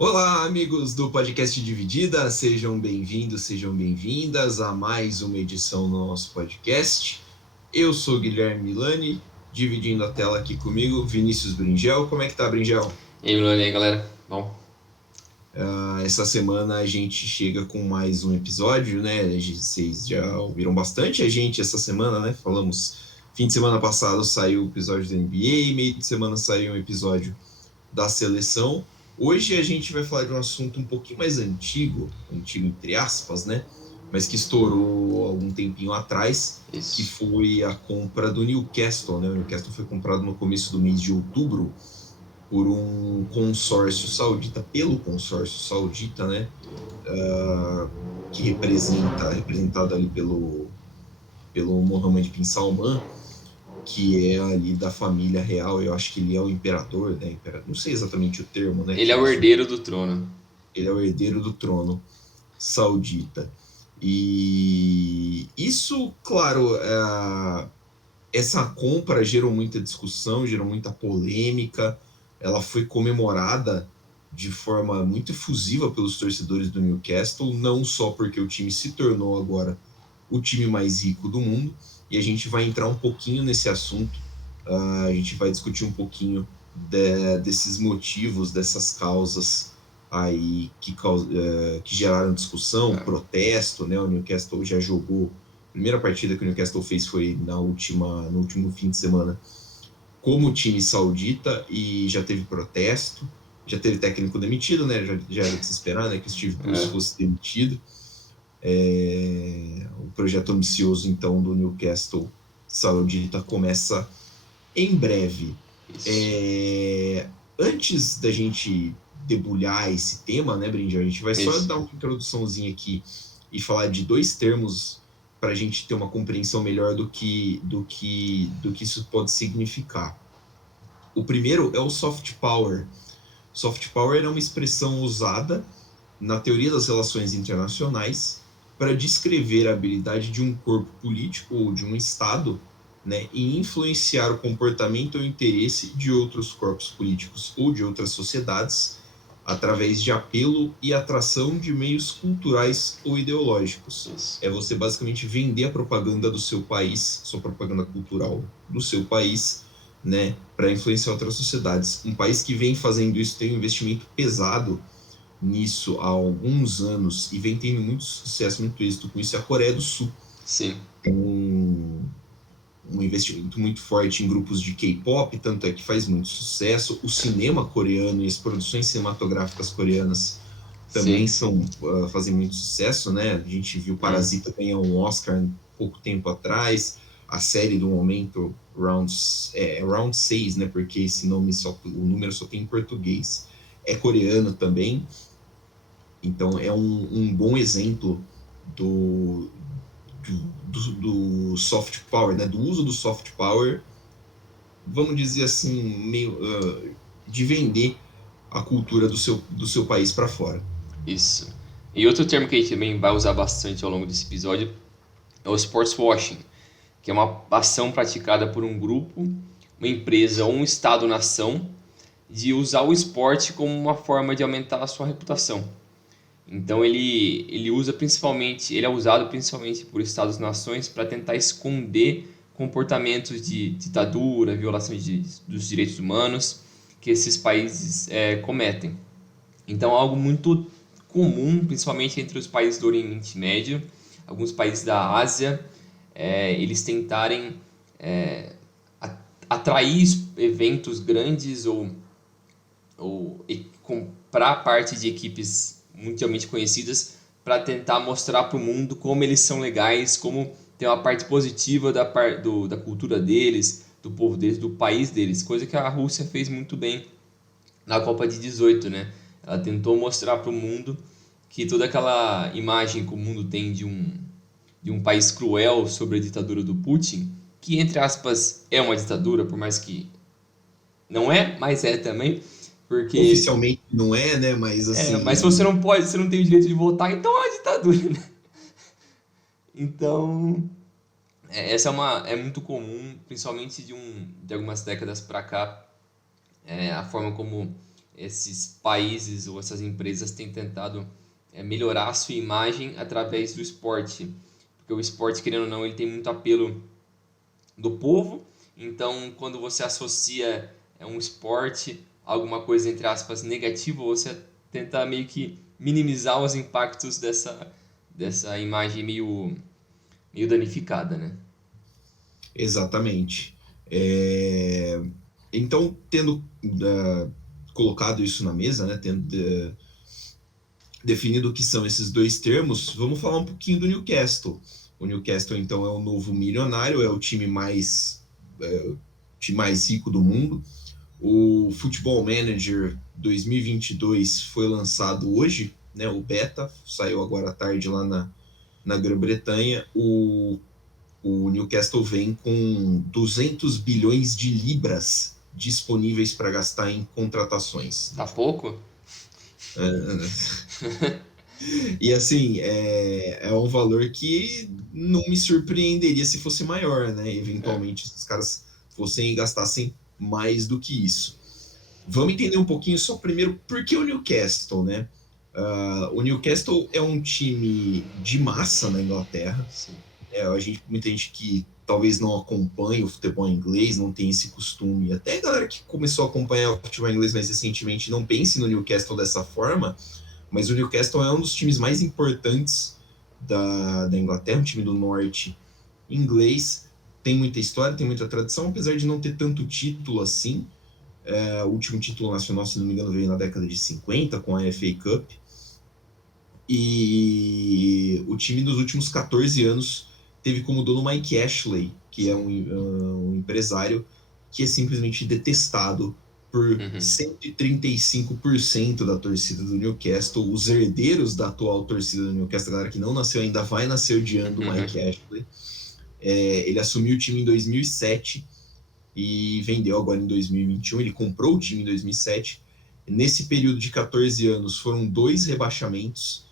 Olá, amigos do podcast Dividida, sejam bem-vindos, sejam bem-vindas a mais uma edição do nosso podcast. Eu sou Guilherme Milani, dividindo a tela aqui comigo, Vinícius Bringel. Como é que tá, Bringel? E aí, Milani, e aí, galera? Bom, Essa semana a gente chega com mais um episódio, né? Vocês já ouviram bastante a gente essa semana, né? Fim de semana passado saiu o episódio da NBA, meio de semana saiu um episódio da seleção. Hoje a gente vai falar de um assunto um pouquinho mais antigo entre aspas, né? Mas que estourou algum tempinho atrás, que isso. foi a compra do Newcastle, né? O Newcastle foi comprado no começo do mês de outubro por um consórcio saudita, pelo consórcio saudita, né? Que representado ali pelo Mohammed bin Salman, que é ali da família real. Eu acho que ele é o imperador, né? Não sei exatamente o termo, né? Ele Que é o eles herdeiro do trono. Ele é o herdeiro do trono saudita. E isso, claro, essa compra gerou muita discussão, gerou muita polêmica. Ela foi comemorada de forma muito efusiva pelos torcedores do Newcastle, não só porque o time se tornou agora o time mais rico do mundo, e a gente vai entrar um pouquinho nesse assunto. A gente vai discutir um pouquinho desses motivos, dessas causas aí que geraram discussão, É, protesto, né? O Newcastle já jogou. A primeira partida que o Newcastle fez foi no último fim de semana como time saudita, e já teve protesto, já teve técnico demitido, né? Já era de se esperar, né? Que o Steve Bruce é, fosse demitido. O projeto ambicioso, então, do Newcastle saudita começa em breve. isso. Antes da gente debulhar esse tema, né, Brindy, a gente vai só Isso. dar uma introduçãozinha aqui e falar de dois termos para a gente ter uma compreensão melhor do que isso pode significar. O primeiro é o soft power. Soft power é uma expressão usada na teoria das relações internacionais para descrever a habilidade de um corpo político ou de um Estado, né, em influenciar o comportamento ou interesse de outros corpos políticos ou de outras sociedades através de apelo e atração de meios culturais ou ideológicos. Isso. É você basicamente vender a propaganda do seu país, sua propaganda cultural do seu país, né, para influenciar outras sociedades. Um país que vem fazendo isso tem um investimento pesado nisso há alguns anos e vem tendo muito sucesso, muito êxito com isso, é a Coreia do Sul. Sim. Tem um investimento muito forte em grupos de K-pop, tanto é que faz muito sucesso. O cinema coreano e as produções cinematográficas coreanas também Sim. fazem muito sucesso, né? A gente viu Hum. Parasita ganhar um Oscar pouco tempo atrás, a série do momento Round 6, né? Porque o número só tem em português. É coreano também, então é um bom exemplo do, do soft power, né? Do uso do soft power, vamos dizer assim, de vender a cultura do seu país para fora. Isso. E outro termo que a gente também vai usar bastante ao longo desse episódio é o sports washing, que é uma ação praticada por um grupo, uma empresa ou um estado-nação de usar o esporte como uma forma de aumentar a sua reputação. Então ele é usado principalmente por estados-nações para tentar esconder comportamentos de ditadura, violação dos direitos humanos que esses países cometem. Então é algo muito comum, principalmente entre os países do Oriente Médio, alguns países da Ásia, eles tentarem atrair eventos grandes ou comprar parte de equipes mundialmente conhecidas para tentar mostrar para o mundo como eles são legais, como tem uma parte positiva da cultura deles, do povo deles, do país deles, coisa que a Rússia fez muito bem na Copa de 18, né? Ela tentou mostrar para o mundo que toda aquela imagem que o mundo tem de um país cruel sobre a ditadura do Putin, que entre aspas é uma ditadura, por mais que não é, mas é também, porque Oficialmente não é, né? Mas mas se você assim, não pode, você não tem o direito de votar, então é uma ditadura, né? Então, essa é muito comum, principalmente de algumas décadas para cá, a forma como esses países ou essas empresas têm tentado melhorar a sua imagem através do esporte. Porque o esporte, querendo ou não, ele tem muito apelo do povo. Então, quando você associa um esporte a alguma coisa, entre aspas, negativa, você tenta meio que minimizar os impactos dessa imagem meio danificada, né? Exatamente. É, Então, tendo colocado isso na mesa, né, tendo definido o que são esses dois termos, vamos falar um pouquinho do Newcastle. O Newcastle, então, é o novo milionário, é o time mais rico do mundo. O Football Manager 2022 foi lançado hoje, né, o beta, saiu agora à tarde lá na Grã-Bretanha. O Newcastle vem com 200 bilhões de libras disponíveis para gastar em contratações. Tá pouco? E assim, é um valor que não me surpreenderia se fosse maior, né? É. Eventualmente, se os caras fossem e gastassem mais do que isso. Vamos entender um pouquinho só primeiro por que o Newcastle, né? O Newcastle é um time de massa na Inglaterra. Sim. Muita gente que talvez não acompanhe o futebol inglês, não tem esse costume. Até a galera que começou a acompanhar o futebol inglês mais recentemente não pense no Newcastle dessa forma, mas o Newcastle é um dos times mais importantes da Inglaterra, um time do norte inglês. Tem muita história, tem muita tradição, apesar de não ter tanto título assim. O último título nacional, se não me engano, veio na década de 50 com a FA Cup. E o time nos últimos 14 anos teve como dono Mike Ashley, que é um empresário que é simplesmente detestado por Uhum. 135% da torcida do Newcastle. Os herdeiros da atual torcida do Newcastle, a galera que não nasceu ainda, vai nascer odiando o Mike Ashley. Ele assumiu o time em 2007 e vendeu agora em 2021. Ele comprou o time em 2007. Nesse período de 14 anos foram 2 rebaixamentos,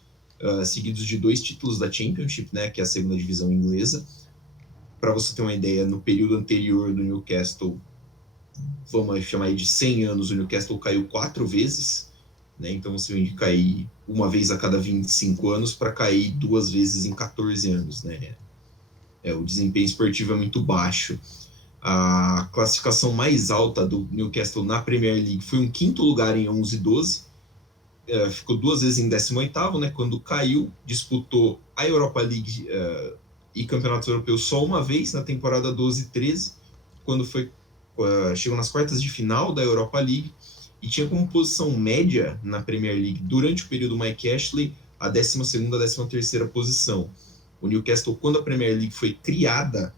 seguidos de 2 títulos da Championship, né, que é a segunda divisão inglesa. Para você ter uma ideia, no período anterior do Newcastle, vamos chamar de 100 anos, o Newcastle caiu 4 vezes, né? Então você vem de cair uma vez a cada 25 anos para cair 2 vezes em 14 anos, né? O desempenho esportivo é muito baixo. A classificação mais alta do Newcastle na Premier League foi um 5º lugar em 11-12. Ficou 2 vezes em 18º, né? Quando caiu, disputou a Europa League e campeonatos europeus só uma vez, na temporada 12-13, quando chegou nas quartas de final da Europa League, e tinha como posição média na Premier League, durante o período Mike Ashley, a 12ª, 13ª posição. O Newcastle, quando a Premier League foi criada,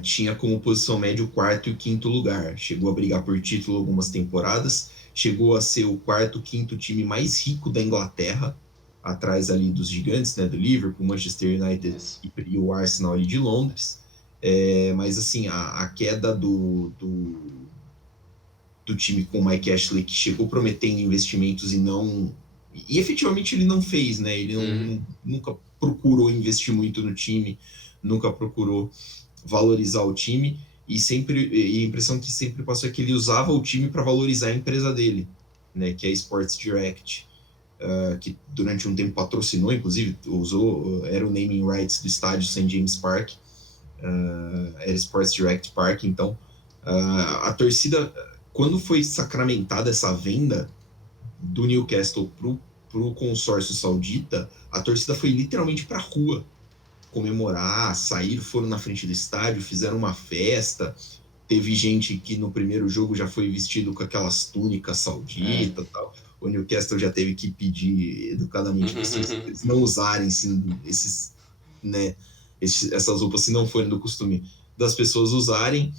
tinha como posição média o 4º e o 5º lugar. Chegou a brigar por título algumas temporadas, chegou a ser o 4º, 5º time mais rico da Inglaterra, atrás ali dos gigantes, né, do Liverpool, Manchester United e o Arsenal ali de Londres. Mas assim, a queda do time com o Mike Ashley, que chegou prometendo investimentos e efetivamente ele não fez, né? Ele nunca procurou investir muito no time, nunca procurou valorizar o time, e a impressão que sempre passou é que ele usava o time para valorizar a empresa dele, né, que é a Sports Direct, que durante um tempo patrocinou, inclusive era o naming rights do estádio St. James Park, era Sports Direct Park. Então a torcida, quando foi sacramentada essa venda do Newcastle pro consórcio saudita, a torcida foi literalmente para a rua comemorar, foram na frente do estádio, fizeram uma festa. Teve gente que no primeiro jogo já foi vestido com aquelas túnicas sauditas e tal. O Newcastle já teve que pedir educadamente para eles não usarem essas roupas, se não forem do costume das pessoas usarem,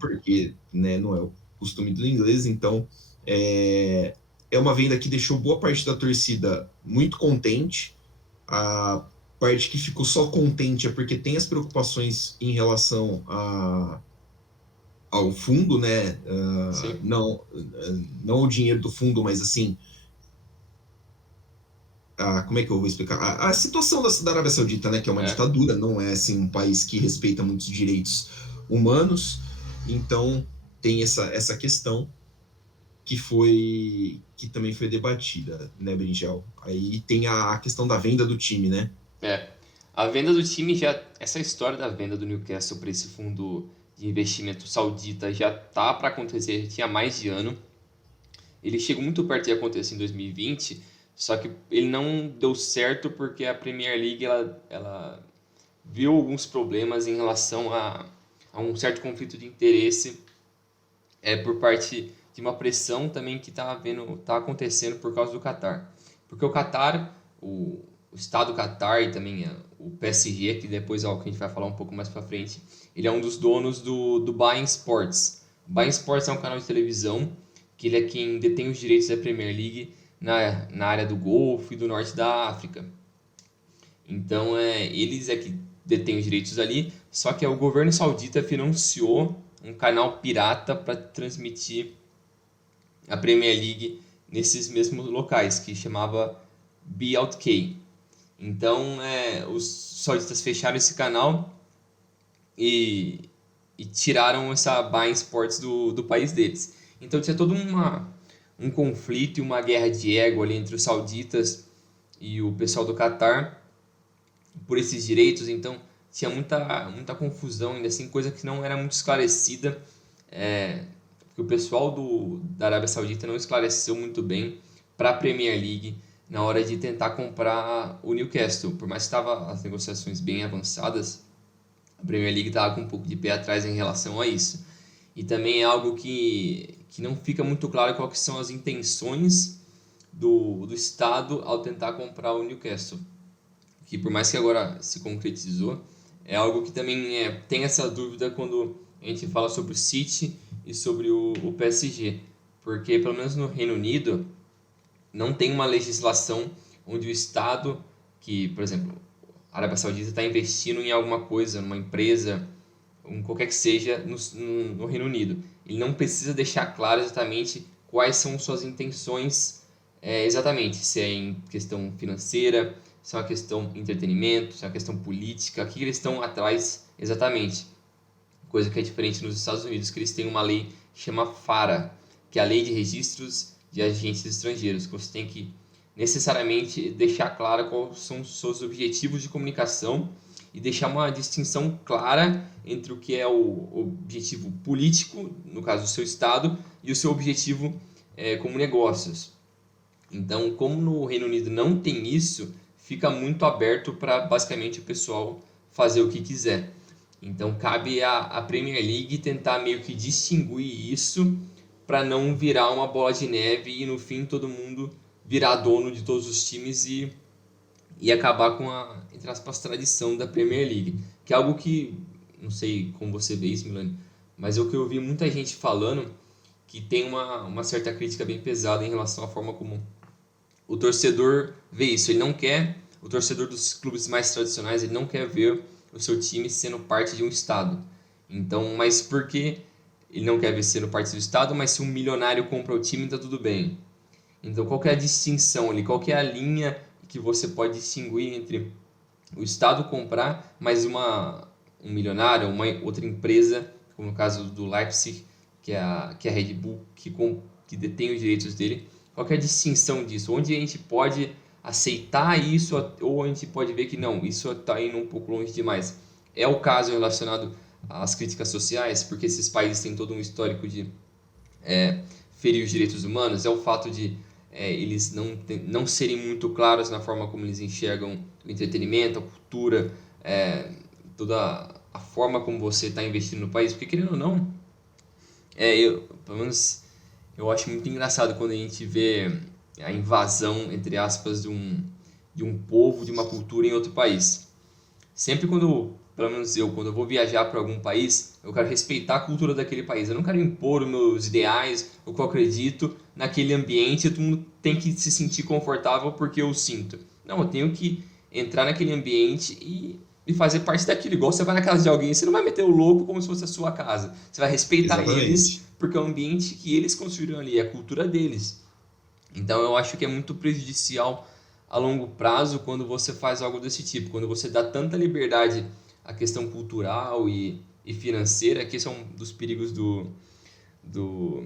porque, né, não é o costume do inglês. Então é uma venda que deixou boa parte da torcida muito contente. A parte que ficou só contente é porque tem as preocupações em relação ao fundo, né? Não o dinheiro do fundo, mas assim, como é que eu vou explicar? A situação da Arábia Saudita, né? Que é uma ditadura, não é assim um país que respeita muitos direitos humanos. Então tem essa questão que também foi debatida, né, Brinjal? Aí tem a questão da venda do time, né? É, a venda do time já, essa história da venda do Newcastle para esse fundo de investimento saudita já tá para acontecer, já tinha mais de ano. Ele chegou muito perto de acontecer em 2020, só que ele não deu certo porque a Premier League ela viu alguns problemas em relação a um certo conflito de interesse por parte de uma pressão também que tá acontecendo por causa do Qatar. Porque o Qatar, o Estado Qatar e também o PSG, que depois é algo que a gente vai falar um pouco mais para frente, ele é um dos donos do Bein Sports. O Bein Sports é um canal de televisão que ele é quem detém os direitos da Premier League na área do Golfo e do Norte da África. Então, eles é que detêm os direitos ali, só que o governo saudita financiou um canal pirata para transmitir a Premier League nesses mesmos locais, que chamava BOutK. Então, os sauditas fecharam esse canal e tiraram essa Bein Sports do país deles. Então, tinha todo um conflito e uma guerra de ego ali entre os sauditas e o pessoal do Catar por esses direitos. Então, tinha muita confusão ainda assim, coisa que não era muito esclarecida, que o pessoal da Arábia Saudita não esclareceu muito bem para a Premier League na hora de tentar comprar o Newcastle. Por mais que estavam as negociações bem avançadas, a Premier League estava com um pouco de pé atrás em relação a isso. E também é algo que não fica muito claro quais são as intenções do Estado ao tentar comprar o Newcastle. Que por mais que agora se concretizou, é algo que também tem essa dúvida quando a gente fala sobre o City e sobre o PSG. Porque, pelo menos no Reino Unido, não tem uma legislação onde o Estado, que, por exemplo, a Arábia Saudita está investindo em alguma coisa, numa empresa, qualquer que seja, no Reino Unido. Ele não precisa deixar claro exatamente quais são suas intenções exatamente, se é em questão financeira, se é uma questão de entretenimento, se é uma questão política, o que eles estão atrás exatamente. Coisa que é diferente nos Estados Unidos, que eles têm uma lei que chama FARA, que é a Lei de Registros de Agentes Estrangeiros, que você tem que necessariamente deixar claro quais são os seus objetivos de comunicação e deixar uma distinção clara entre o que é o objetivo político, no caso do seu Estado, e o seu objetivo como negócios. Então, como no Reino Unido não tem isso, fica muito aberto para basicamente o pessoal fazer o que quiser. Então, cabe à Premier League tentar meio que distinguir isso para não virar uma bola de neve e no fim todo mundo virar dono de todos os times e acabar com a, entre aspas, tradição da Premier League. Que é algo que, não sei como você vê isso, Milani, mas é o que eu ouvi muita gente falando que tem uma certa crítica bem pesada em relação à forma como o torcedor vê isso. Ele não quer, o torcedor dos clubes mais tradicionais, ele não quer ver o seu time sendo parte de um estado. Então, mas por que ele não quer ver sendo parte do estado, mas se um milionário compra o time, tá tudo bem? Então, qual que é a distinção ali? Qual que é a linha que você pode distinguir entre o estado comprar, mas um milionário, uma outra empresa, como no caso do Leipzig, que é a Red Bull, que detém os direitos dele? Qual que é a distinção disso? Onde a gente pode aceitar isso ou a gente pode ver que não, isso está indo um pouco longe demais? É o caso relacionado às críticas sociais, porque esses países têm todo um histórico de ferir os direitos humanos, é o fato de eles não serem muito claros na forma como eles enxergam o entretenimento, a cultura, toda a forma como você está investindo no país, porque querendo ou não, pelo menos eu acho muito engraçado quando a gente vê a invasão, entre aspas, de um povo, de uma cultura em outro país. Sempre quando, pelo menos eu, quando eu vou viajar para algum país, eu quero respeitar a cultura daquele país. Eu não quero impor os meus ideais, o que eu acredito naquele ambiente. Todo mundo tem que se sentir confortável porque eu sinto. Não, eu tenho que entrar naquele ambiente e fazer parte daquilo. Igual você vai na casa de alguém, você não vai meter o louco como se fosse a sua casa. Você vai respeitar eles porque é o ambiente que eles construíram ali, é a cultura deles. Então eu acho que é muito prejudicial a longo prazo quando você faz algo desse tipo, quando você dá tanta liberdade à questão cultural e financeira, que esse é um dos perigos do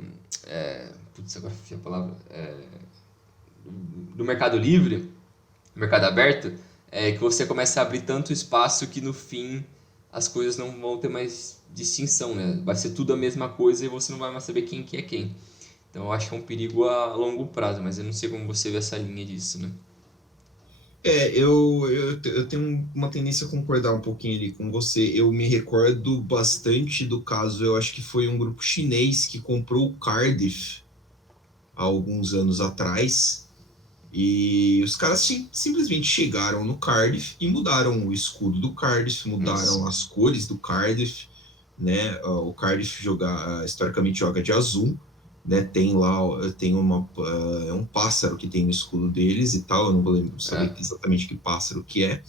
putz, agora fui a palavra, do Mercado Livre, Mercado Aberto, é que você começa a abrir tanto espaço que no fim as coisas não vão ter mais distinção, né? Vai ser tudo a mesma coisa e você não vai mais saber quem que é quem. Então eu acho que é um perigo a longo prazo, mas eu não sei como você vê essa linha disso, né? Eu tenho uma tendência a concordar um pouquinho ali com você. Eu me recordo bastante do caso, eu acho que foi um grupo chinês que comprou o Cardiff há alguns anos atrás. E os caras simplesmente chegaram no Cardiff e mudaram o escudo do Cardiff, Nossa. mudaram as cores do Cardiff, né? O Cardiff historicamente joga de azul, né? Tem lá, é um pássaro que tem no escudo deles e tal, eu não vou É. saber exatamente que pássaro que é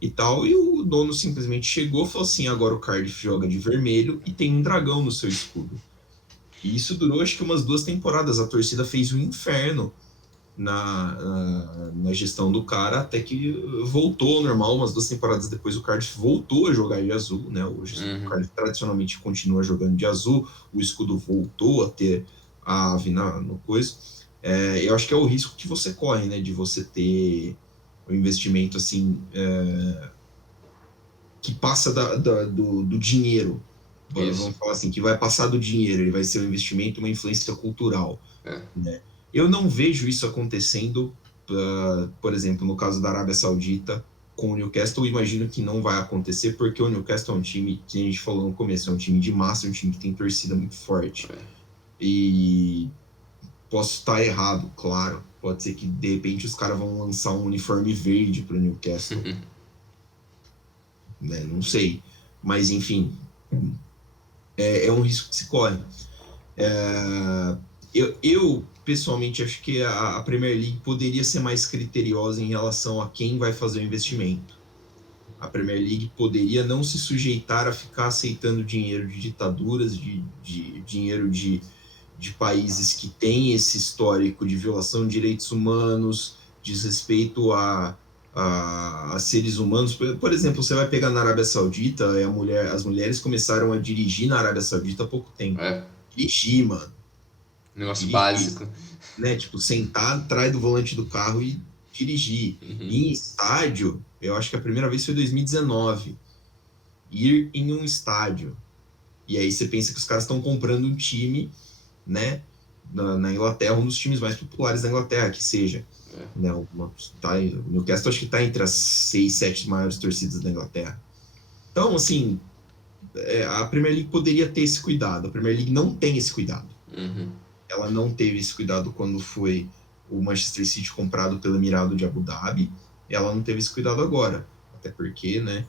e tal, e o dono simplesmente chegou e falou assim, agora o Cardiff joga de vermelho e tem um dragão no seu escudo. E isso durou acho que umas 2 temporadas, a torcida fez um inferno na gestão do cara, até que voltou ao normal. Umas 2 temporadas depois, o Cardiff voltou a jogar de azul, né? Hoje o Uhum. Cardiff tradicionalmente continua jogando de azul, o escudo voltou a ter a ave no coisa. Eu acho que é o risco que você corre, né? De você ter um investimento assim que passa do dinheiro. Isso. Vamos falar assim, que vai passar do dinheiro, ele vai ser um investimento, uma influência cultural, É. né? Eu não vejo isso acontecendo, por exemplo, no caso da Arábia Saudita com o Newcastle, eu imagino que não vai acontecer, porque o Newcastle é um time que a gente falou no começo, é um time de massa, é um time que tem torcida muito forte. E posso estar errado, claro. Pode ser que de repente os caras vão lançar um uniforme verde para o Newcastle, né? Não sei. Mas enfim, é um risco que se corre. Eu pessoalmente acho que a Premier League poderia ser mais criteriosa em relação a quem vai fazer o investimento. A Premier League poderia não se sujeitar a ficar aceitando dinheiro de ditaduras, de dinheiro de países que têm esse histórico de violação de direitos humanos, desrespeito a seres humanos. Por exemplo, você vai pegar na Arábia Saudita, as mulheres começaram a dirigir na Arábia Saudita há pouco tempo. É. Dirigir, mano. Negócio Dirigir, básico. né? Tipo, sentar atrás do volante do carro e dirigir. Uhum. E em estádio, eu acho que a primeira vez foi em 2019. Ir em um estádio. E aí você pensa que os caras estão comprando um time, né? Na Inglaterra, um dos times mais populares da Inglaterra, que seja. É. Né, o Newcastle acho que está entre as 6, 7 maiores torcidas da Inglaterra. Então, assim, a Premier League poderia ter esse cuidado. A Premier League não tem esse cuidado. Uhum. Ela não teve esse cuidado quando foi o Manchester City comprado pelo Emirado de Abu Dhabi. Ela não teve esse cuidado agora. Até porque, né?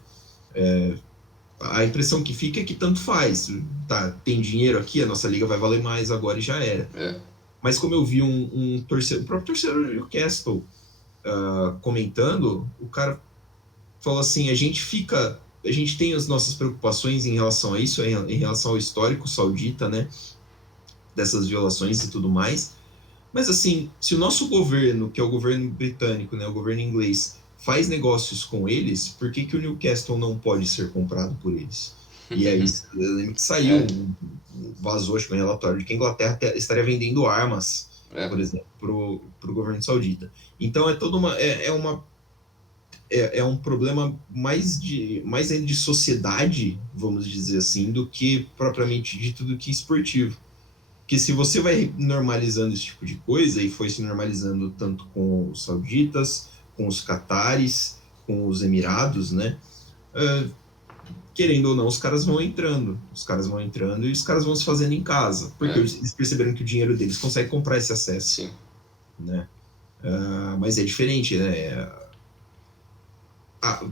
A impressão que fica é que tanto faz. Tá, tem dinheiro aqui, a nossa liga vai valer mais agora e já era. É. Mas como eu vi o próprio torcedor do Newcastle comentando, o cara falou assim, a gente tem as nossas preocupações em relação a isso, em relação ao histórico saudita, né, dessas violações e tudo mais, mas assim, se o nosso governo, que é o governo britânico, né, o governo inglês, faz negócios com eles, por que que o Newcastle não pode ser comprado por eles? E aí, eu lembro que saiu, É. vazou, acho que um relatório de que a Inglaterra estaria vendendo armas, É. por exemplo, para o governo saudita. Então é toda uma, um problema mais ainda de sociedade, vamos dizer assim, do que propriamente dito do que esportivo. Porque se você vai normalizando esse tipo de coisa, e foi se normalizando tanto com os sauditas, com os catares, com os emirados, né? Querendo ou não, os caras vão entrando e os caras vão se fazendo em casa, porque É. eles perceberam que o dinheiro deles consegue comprar esse acesso, Sim. né? Mas é diferente, né? Ah,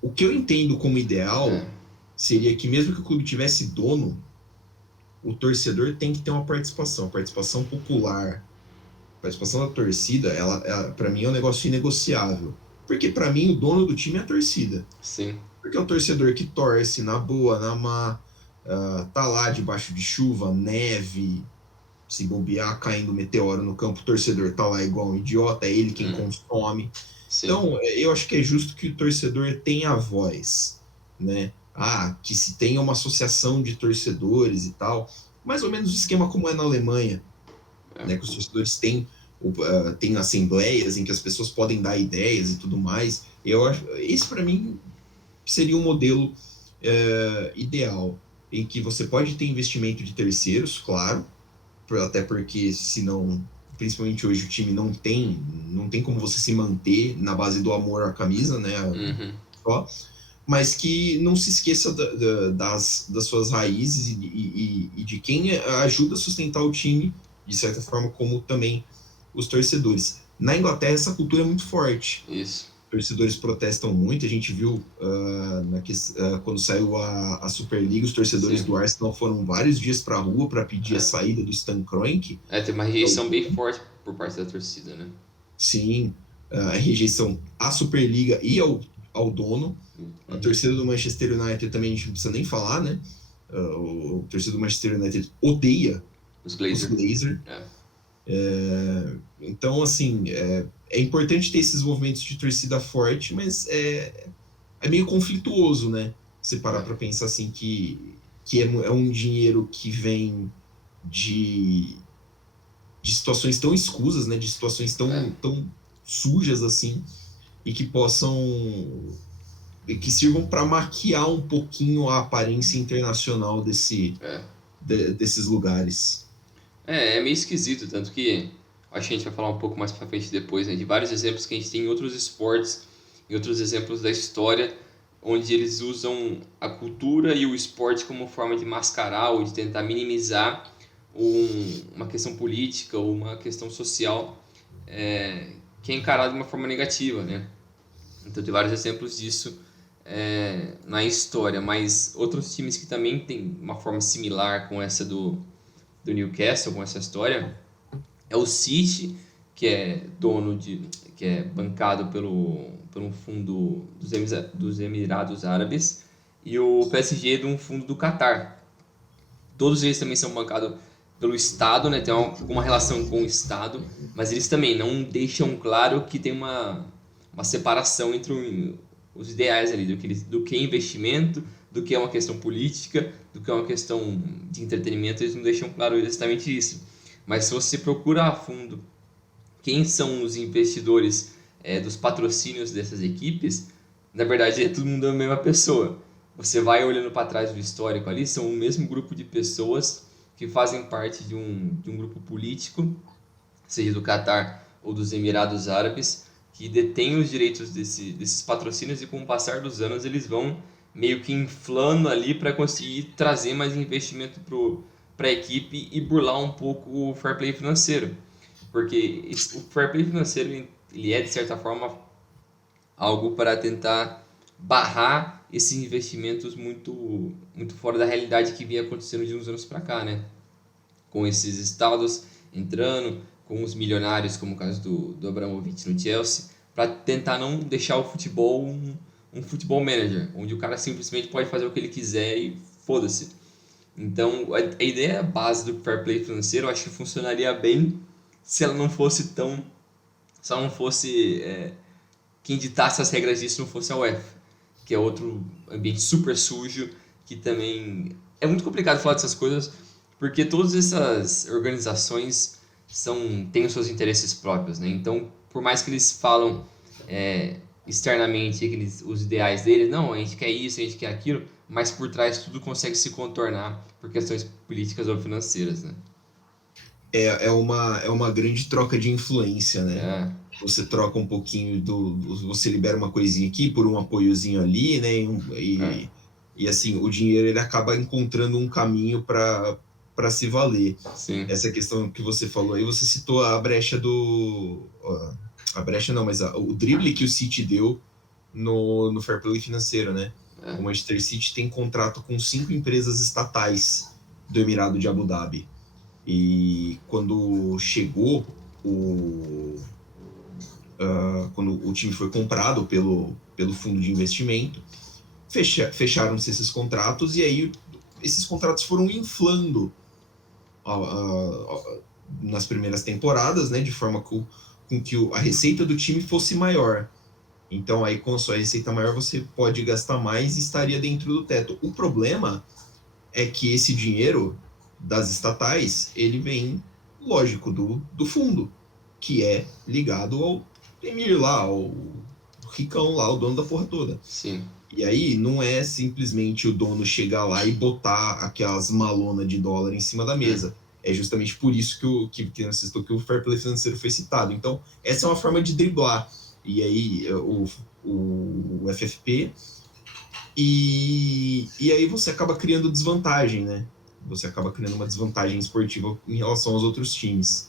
o que eu entendo como É. ideal seria que mesmo que o clube tivesse dono, o torcedor tem que ter uma participação popular, participação da torcida, ela para mim é um negócio inegociável. Porque para mim o dono do time é a torcida. Sim. Porque é o torcedor que torce na boa, na má, tá lá debaixo de chuva, neve, se bobear, caindo um meteoro no campo, o torcedor tá lá igual um idiota, é ele quem Uhum. consome. Sim. Então, eu acho que é justo que o torcedor tenha voz, né? Que se tenha uma associação de torcedores e tal. mais ou menos o esquema como é na Alemanha, É. né, que os torcedores têm assembleias em que as pessoas podem dar ideias e tudo mais. Eu acho, esse para mim seria um modelo ideal, em que você pode ter investimento de terceiros, claro, até porque senão, principalmente hoje, o time não tem como você se manter na base do amor à camisa, né? Uhum. Só, mas que não se esqueça das suas raízes e de quem ajuda a sustentar o time, de certa forma, como também os torcedores. Na Inglaterra, essa cultura é muito forte. Isso. Torcedores protestam muito. A gente viu quando saiu a Superliga, os torcedores Sim. do Arsenal foram vários dias para a rua para pedir a É. saída do Stan Kroenke. Tem uma rejeição bem forte por parte da torcida, né? Sim, a rejeição à Superliga e ao dono. A Uhum. torcida do Manchester United também a gente não precisa nem falar, né? O torcida do Manchester United odeia Os os Glazer. Glazer. Então, assim, é importante ter esses movimentos de torcida forte, mas é meio conflituoso, né? Você parar para pensar assim que é um dinheiro que vem de, de situações tão escusas, né? De situações tão sujas assim, e que possam que sirvam para maquiar um pouquinho a aparência internacional É. desses lugares. É meio esquisito, tanto que acho que a gente vai falar um pouco mais pra frente depois, né, de vários exemplos que a gente tem em outros esportes, em outros exemplos da história, onde eles usam a cultura e o esporte como forma de mascarar ou de tentar minimizar uma questão política ou uma questão social que é encarada de uma forma negativa, né? Então tem vários exemplos disso na história, mas outros times que também têm uma forma similar com essa do Newcastle, com essa história, é o City, que é que é bancado por um fundo dos Emirados Árabes, e o PSG de um fundo do Catar. Todos eles também são bancados pelo Estado, né? Tem alguma relação com o Estado, mas eles também não deixam claro que tem uma separação entre os ideais ali, do que é investimento, do que é uma questão política, do que é uma questão de entretenimento, eles não deixam claro exatamente isso. Mas se você procura a fundo quem são os investidores dos patrocínios dessas equipes, na verdade é todo mundo a mesma pessoa. Você vai olhando para trás do histórico ali, são o mesmo grupo de pessoas que fazem parte de um grupo político, seja do Catar ou dos Emirados Árabes, que detém os direitos desses patrocínios e com o passar dos anos eles vão meio que inflando ali para conseguir trazer mais investimento para a equipe e burlar um pouco o fair play financeiro. Porque o fair play financeiro ele é, de certa forma, algo para tentar barrar esses investimentos muito fora da realidade que vinha acontecendo de uns anos para cá, né? Com esses estados entrando, com os milionários, como o caso do Abramovich no Chelsea, para tentar não deixar o futebol um futebol manager, onde o cara simplesmente pode fazer o que ele quiser e foda-se. Então, a ideia base do fair play financeiro, eu acho que funcionaria bem se ela não fosse tão. Se ela não fosse. Quem ditasse as regras disso não fosse a UEFA, que é outro ambiente super sujo, que também. É muito complicado falar dessas coisas, porque todas essas organizações têm os seus interesses próprios, né? Então, por mais que eles falam externamente os ideais deles, não, a gente quer isso, a gente quer aquilo, mas por trás tudo consegue se contornar por questões políticas ou financeiras, né? É uma grande troca de influência, né? É, Você troca um pouquinho você libera uma coisinha aqui por um apoiozinho ali, né? é, E assim, o dinheiro ele acaba encontrando um caminho para se valer. sim, Essa questão que você falou aí, você citou a brecha a brecha não, mas o drible que o City deu no fair play financeiro, né? é, O Manchester City tem contrato com 5 empresas estatais do Emirado de Abu Dhabi. E quando chegou quando o time foi comprado pelo fundo de investimento, fecharam-se esses contratos e aí esses contratos foram inflando nas primeiras temporadas, né, de forma com que a receita do time fosse maior. Então aí com a sua receita maior você pode gastar mais e estaria dentro do teto. O problema é que esse dinheiro das estatais, ele vem, lógico, do fundo, que é ligado ao emir lá, ao ricão lá, o dono da porra toda. Sim. E aí não é simplesmente o dono chegar lá e botar aquelas malonas de dólar em cima da mesa. É justamente por isso que o fair play financeiro foi citado. Então, essa é uma forma de driblar. E aí o FFP. E aí você acaba criando desvantagem, né? Você acaba criando uma desvantagem esportiva em relação aos outros times.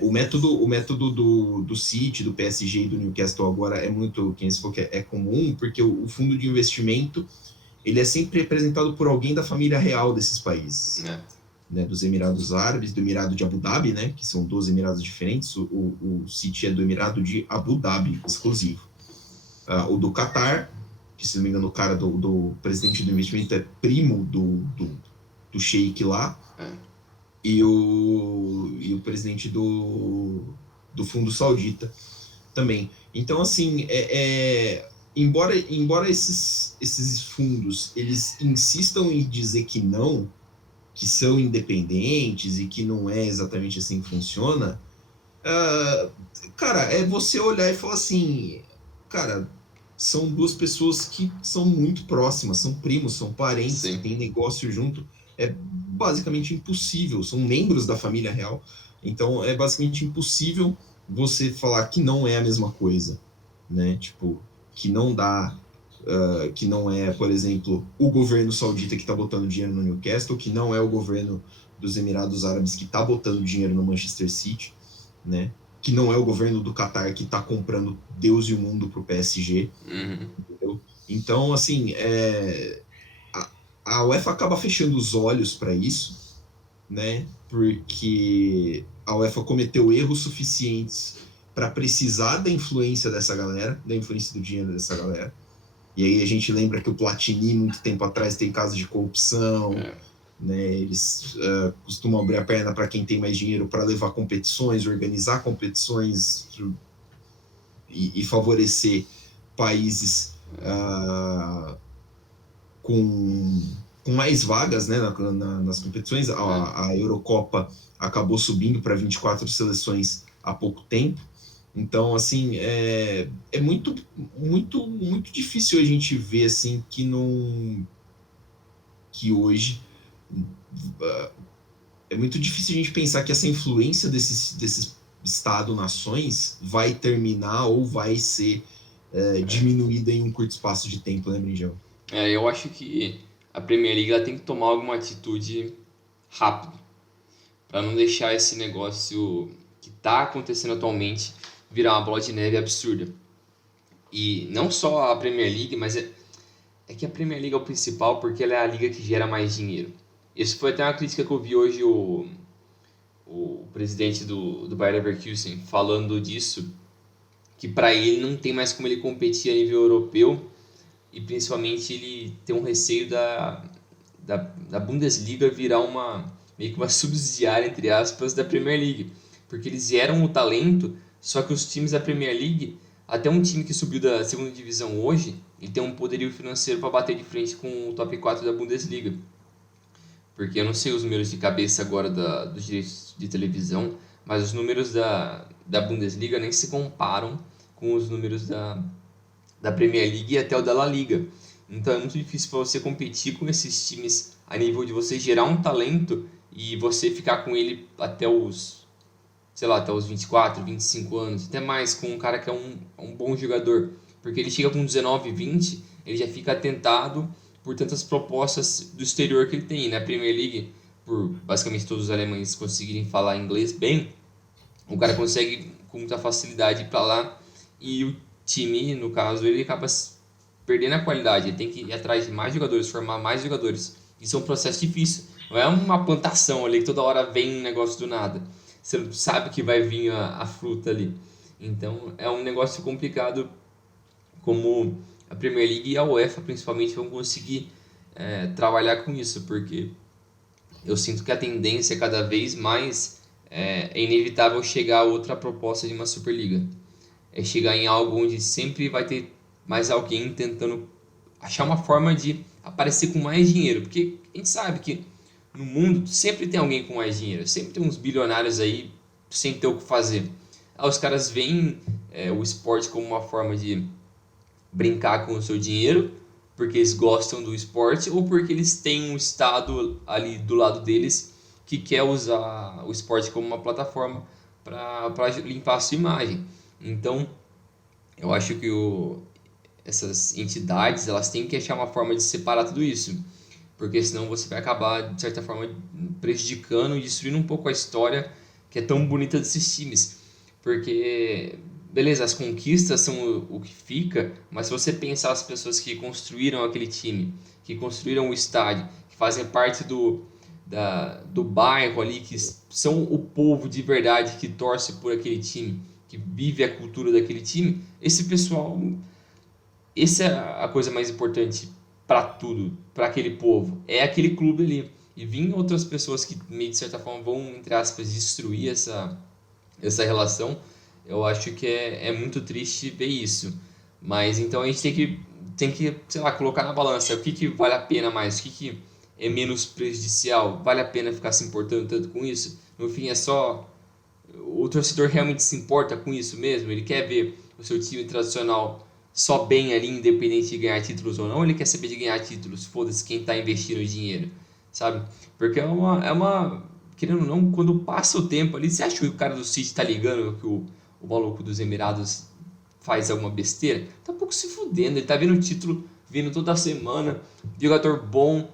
O método do City, do PSG e do Newcastle agora é muito, quem se for que é comum, porque o fundo de investimento ele é sempre representado por alguém da família real desses países. Né, dos Emirados Árabes, do Emirado de Abu Dhabi, né, que são 12 Emirados diferentes. O City é do Emirado de Abu Dhabi, exclusivo. O do Qatar, que se não me engano o cara do presidente do investimento é primo do Sheik lá, e o presidente do fundo saudita também. Então, assim, embora esses fundos eles insistam em dizer que não, que são independentes e que não é exatamente assim que funciona, cara, é você olhar e falar assim, cara, são duas pessoas que são muito próximas, são primos, são parentes, Sim. que têm negócio junto. É basicamente impossível, são membros da família real. Então é basicamente impossível você falar que não é a mesma coisa, né? Tipo, que não dá, que não é, por exemplo, o governo saudita que está botando dinheiro no Newcastle, que não é o governo dos Emirados Árabes que está botando dinheiro no Manchester City, né? Que não é o governo do Qatar que está comprando Deus e o mundo pro PSG. Entendeu? Então, assim, a UEFA acaba fechando os olhos para isso, né? Porque a UEFA cometeu erros suficientes para precisar da influência dessa galera, da influência do dinheiro dessa galera. E aí a gente lembra que o Platini, muito tempo atrás, tem casos de corrupção, né? Eles costumam abrir a perna para quem tem mais dinheiro para levar competições, organizar competições e favorecer países com mais vagas, né, nas competições. A Eurocopa acabou subindo para 24 seleções há pouco tempo. Então, assim, é muito, muito, muito difícil a gente ver assim que hoje é muito difícil a gente pensar que essa influência desses Estado-nações vai terminar ou vai ser diminuída em um curto espaço de tempo, né, Brinjão? Eu acho que a Premier League ela tem que tomar alguma atitude rápido para não deixar esse negócio que está acontecendo atualmente virar uma bola de neve absurda. E não só a Premier League, mas é que a Premier League é o principal porque ela é a liga que gera mais dinheiro. Isso foi até uma crítica que eu vi hoje o presidente do Bayer Leverkusen falando disso, que para ele não tem mais como ele competir a nível europeu e principalmente ele tem um receio da Bundesliga virar meio que uma subsidiária, entre aspas, da Premier League. Porque eles eram o talento, só que os times da Premier League, até um time que subiu da segunda divisão hoje, ele tem um poderio financeiro para bater de frente com o top 4 da Bundesliga. Porque eu não sei os números de cabeça agora dos direitos de televisão, mas os números da Bundesliga nem se comparam com os números da Premier League e até o da La Liga. Então é muito difícil para você competir com esses times a nível de você gerar um talento e você ficar com ele até os 24, 25 anos, até mais com um cara que é um bom jogador. Porque ele chega com 19, 20, ele já fica atentado por tantas propostas do exterior que ele tem. Na Premier League, por basicamente todos os alemães conseguirem falar inglês bem, o cara consegue com muita facilidade ir para lá e o time, no caso, ele acaba perdendo a qualidade. Ele tem que ir atrás de mais jogadores, formar mais jogadores. Isso é um processo difícil. Não é uma plantação ali que toda hora vem um negócio do nada. Você não sabe que vai vir a fruta ali. Então é um negócio complicado como a Premier League e a UEFA principalmente vão conseguir trabalhar com isso, porque eu sinto que a tendência é cada vez mais é inevitável chegar a outra proposta de uma Superliga. É chegar em algo onde sempre vai ter mais alguém tentando achar uma forma de aparecer com mais dinheiro, porque a gente sabe que no mundo, sempre tem alguém com mais dinheiro, sempre tem uns bilionários aí sem ter o que fazer. Aí os caras veem o esporte como uma forma de brincar com o seu dinheiro, porque eles gostam do esporte ou porque eles têm um estado ali do lado deles que quer usar o esporte como uma plataforma para limpar a sua imagem. Então, eu acho que essas entidades elas têm que achar uma forma de separar tudo isso, porque senão você vai acabar, de certa forma, prejudicando e destruindo um pouco a história que é tão bonita desses times. Porque, beleza, as conquistas são o que fica, mas se você pensar as pessoas que construíram aquele time, que construíram o estádio, que fazem parte do bairro ali, que são o povo de verdade que torce por aquele time, que vive a cultura daquele time, esse pessoal, essa é a coisa mais importante para tudo, para aquele povo, é aquele clube ali. E vir outras pessoas que, meio de certa forma, vão, entre aspas, destruir essa relação, eu acho que é muito triste ver isso. Mas então a gente tem que, sei lá, colocar na balança o que vale a pena mais, o que é menos prejudicial, vale a pena ficar se importando tanto com isso? No fim, é só. O torcedor realmente se importa com isso mesmo? Ele quer ver o seu time tradicional só bem ali, independente de ganhar títulos ou não? Ou ele quer saber de ganhar títulos? Foda-se quem está investindo o dinheiro, sabe? Porque querendo ou não, quando passa o tempo ali, você acha que o cara do City tá ligando que o maluco dos Emirados faz alguma besteira? Tá um pouco se fudendo, ele tá vendo o título vindo toda semana, jogador bom.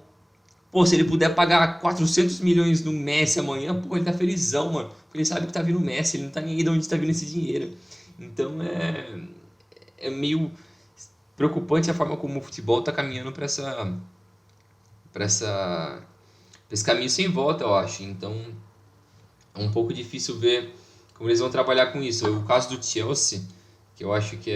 Pô, se ele puder pagar 400 milhões no Messi amanhã, pô, ele tá felizão, mano. Porque ele sabe que tá vindo o Messi, ele não tá nem aí de onde tá vindo esse dinheiro. Então é meio preocupante a forma como o futebol tá caminhando para esse caminho sem volta, eu acho. Então é um pouco difícil ver como eles vão trabalhar com isso. O caso do Chelsea, que eu acho que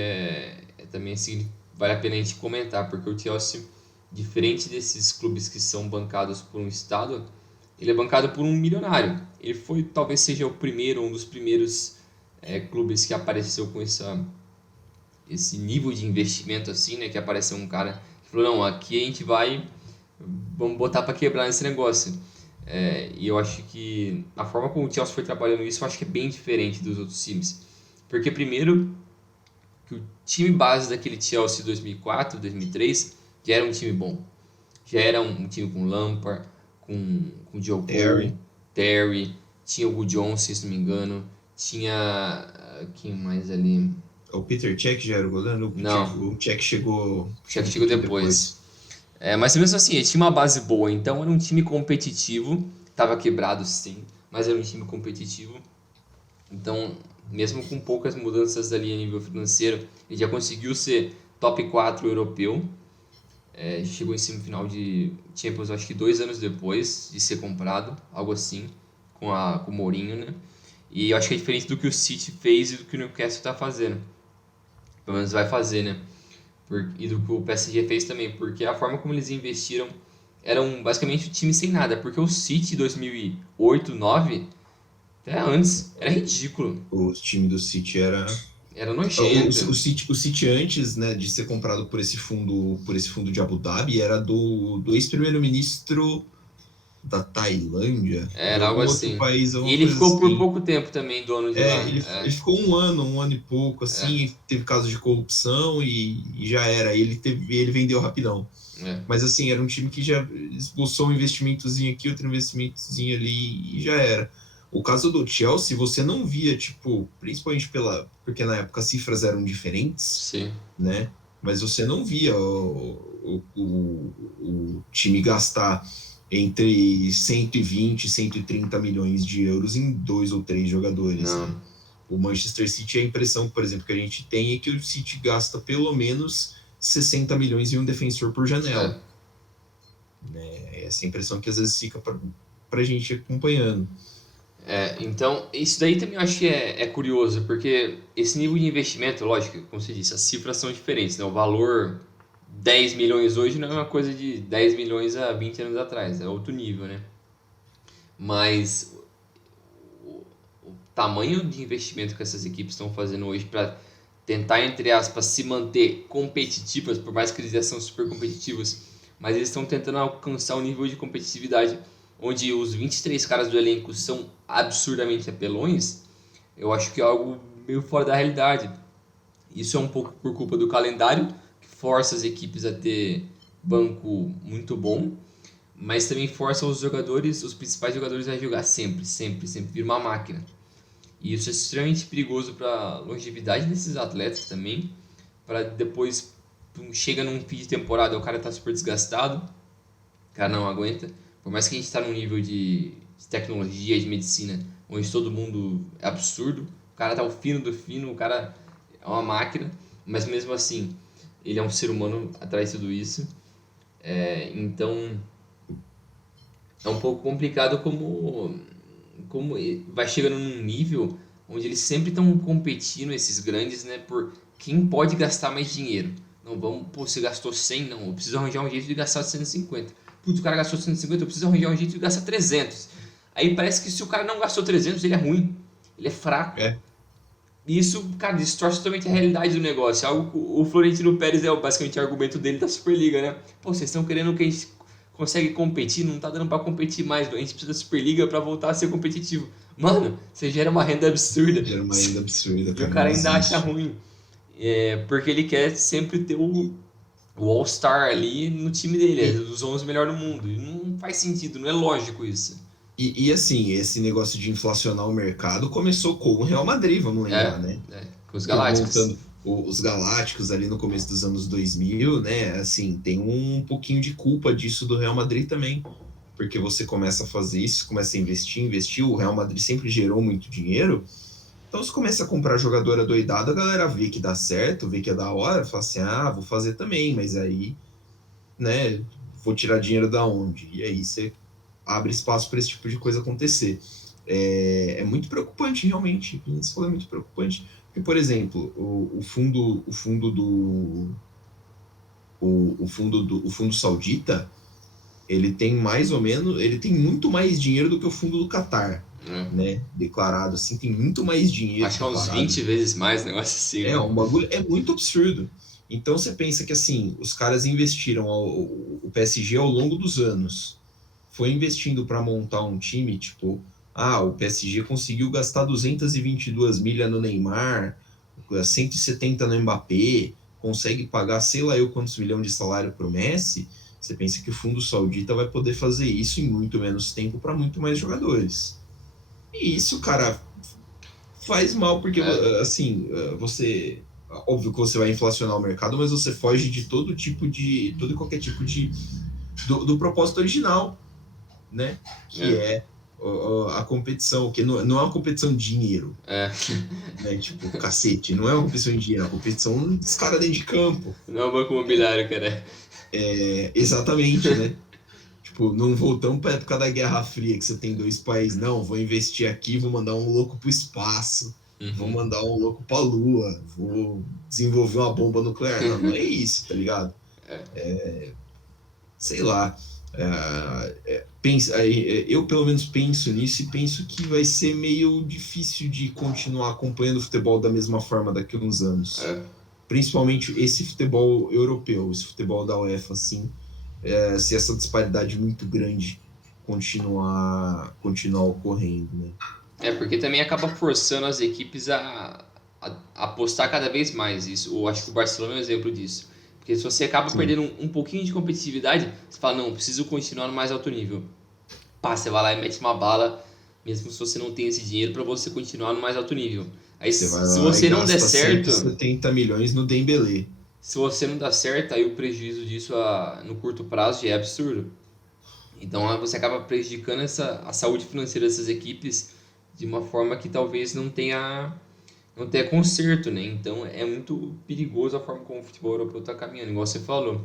também assim, vale a pena a gente comentar, porque o Chelsea, diferente desses clubes que são bancados por um estado, ele é bancado por um milionário. Ele foi, talvez seja o primeiro, um dos primeiros clubes que apareceu com esse nível de investimento assim, né? Que apareceu um cara que falou, não, aqui a gente vamos botar para quebrar esse negócio. E eu acho que a forma como o Chelsea foi trabalhando isso, eu acho que é bem diferente dos outros times. Porque primeiro, que o time base daquele Chelsea 2004, 2003, já era um time bom. Já era um time com Lampard, com Joe Cole, Terry, tinha o Hugo Johnson, se não me engano, tinha quem mais ali? O Peter Cech já era o goleiro? Não. O Cech chegou... O Cech chegou depois. Mas mesmo assim, ele tinha uma base boa, então era um time competitivo, estava quebrado sim, mas era um time competitivo. Então, mesmo com poucas mudanças ali a nível financeiro, ele já conseguiu ser top 4 europeu. Chegou em semifinal de Champions, acho que 2 anos depois de ser comprado, algo assim, com o Mourinho, né? E eu acho que é diferente do que o City fez e do que o Newcastle está fazendo. Pelo menos vai fazer, né? E do que o PSG fez também, porque a forma como eles investiram era basicamente um time sem nada, porque o City 2008, 2009, até antes, era ridículo. O time do City era nojento. O City antes, né, de ser comprado por esse fundo de Abu Dhabi, era do ex-primeiro-ministro da Tailândia, Era algo outro assim. país, E ele ficou por assim. pouco tempo também dono de lá. Ele ficou um ano e pouco, assim, teve casos de corrupção e já era. Ele vendeu rapidão. Mas assim, era um time que já esboçou um investimentozinho aqui, outro investimentozinho ali e já era. O caso do Chelsea, você não via, tipo, principalmente porque na época as cifras eram diferentes, Sim. né? Mas você não via o time gastar entre 120 e 130 milhões de euros em 2 ou 3 jogadores. Né? O Manchester City, a impressão, por exemplo, que a gente tem é que o City gasta pelo menos 60 milhões em um defensor por janela. Essa impressão que às vezes fica pra gente acompanhando. Então, isso daí também eu acho que é curioso, porque esse nível de investimento, lógico, como você disse, as cifras são diferentes, né? O valor 10 milhões hoje não é uma coisa de 10 milhões há 20 anos atrás, é outro nível, né? Mas o tamanho de investimento que essas equipes estão fazendo hoje para tentar, entre aspas, se manter competitivas, por mais que eles já são super competitivos, mas eles estão tentando alcançar um nível de competitividade onde os 23 caras do elenco são absurdamente apelões, eu acho que é algo meio fora da realidade. Isso é um pouco por culpa do calendário, que força as equipes a ter banco muito bom, mas também força os jogadores, os principais jogadores a jogar sempre, sempre, sempre, vira uma máquina. E isso é extremamente perigoso para a longevidade desses atletas também, para depois chega num fim de temporada, o cara tá super desgastado, o cara não aguenta. Por mais que a gente está num nível de tecnologia, de medicina, onde todo mundo é absurdo, o cara tá o fino do fino, o cara é uma máquina, mas mesmo assim, ele é um ser humano atrás de tudo isso. Então, é um pouco complicado como vai chegando num nível onde eles sempre estão competindo, esses grandes, né, por quem pode gastar mais dinheiro. Não, vamos, pô, você gastou 100, não, eu preciso arranjar um jeito de gastar 150. Putz, o cara gastou 150, eu preciso arranjar um jeito de gastar 300. Aí parece que se o cara não gastou 300, ele é ruim, ele é fraco. É, E isso, cara, distorce totalmente a realidade do negócio. Algo que o Florentino Pérez é basicamente o argumento dele da Superliga, né? Pô, vocês estão querendo que a gente consegue competir, não tá dando pra competir mais, a gente precisa da Superliga pra voltar a ser competitivo. Mano, você gera uma renda absurda gera uma renda absurda, e o cara, cara não ainda acha existe. ruim. Porque ele quer sempre ter o All-Star ali no time dele, é E, os 11 melhores do mundo. E não faz sentido, não é lógico isso. assim, esse negócio de inflacionar o mercado começou com o Real Madrid, vamos lembrar, né? Com os Por Galácticos. montando os Galácticos ali no começo dos anos 2000, né? Assim, tem um pouquinho de culpa disso do Real Madrid também, porque você começa a fazer isso, começa a investir, investir, o Real Madrid sempre gerou muito dinheiro, então você começa a comprar jogador adoidado, a galera vê que dá certo, vê que é da hora, fala assim, ah, vou fazer também, mas aí, né, vou tirar dinheiro da onde? E aí você abre espaço para esse tipo de coisa acontecer. É muito preocupante, realmente. Isso é muito preocupante. Porque, por exemplo, o fundo saudita, ele tem mais ou menos, ele tem muito mais dinheiro do que o fundo do Catar, Né? né? Declarado assim, tem muito mais dinheiro Acho que é uns declarado. 20 vezes mais, negócio assim, É né? um bagulho, é muito absurdo. Então você pensa que assim, os caras investiram o PSG ao longo dos anos, foi investindo para montar um time, tipo, o PSG conseguiu gastar 222 milhas no Neymar, 170 no Mbappé, consegue pagar sei lá eu quantos milhões de salário para o Messi. Você pensa que o fundo saudita vai poder fazer isso em muito menos tempo para muito mais jogadores. E isso, cara, faz mal, porque, É, assim, você. Óbvio que você vai inflacionar o mercado, mas você foge de todo tipo de. Todo e qualquer tipo de. Do propósito original, né? Que é, é a competição, que não é uma competição de dinheiro, é. né? Tipo, cacete, não é uma competição de dinheiro, é uma competição dos caras dentro de campo. Não é o banco imobiliário, cara. Exatamente, né? Tipo, não voltamos para a época da Guerra Fria, que você tem dois países. Não, vou investir aqui, vou mandar um louco pro espaço, vou Uhum. mandar um louco pra Lua, vou desenvolver uma bomba nuclear. Não, não é isso, tá ligado? É, Sei lá. Eu, pelo menos, penso nisso e penso que vai ser meio difícil de continuar acompanhando o futebol da mesma forma daqui a uns anos. é. Principalmente esse futebol europeu, esse futebol da UEFA, assim, se essa disparidade muito grande continuar ocorrendo, né? Porque também acaba forçando as equipes a apostar cada vez mais. Isso, eu acho que o Barcelona é um exemplo disso. Porque se você acaba Sim, perdendo um pouquinho de competitividade, você fala, não, preciso continuar no mais alto nível. Pá, você vai lá e mete uma bala, mesmo se você não tem esse dinheiro, para você continuar no mais alto nível. Aí você vai se lá e você não der gasta certo, 170 milhões no Dembélé. se você não dá certo, aí o prejuízo disso no curto prazo já é absurdo. Então você acaba prejudicando a saúde financeira dessas equipes de uma forma que talvez não tenha conserto, né? Então é muito perigoso a forma como o futebol europeu está caminhando, igual você falou.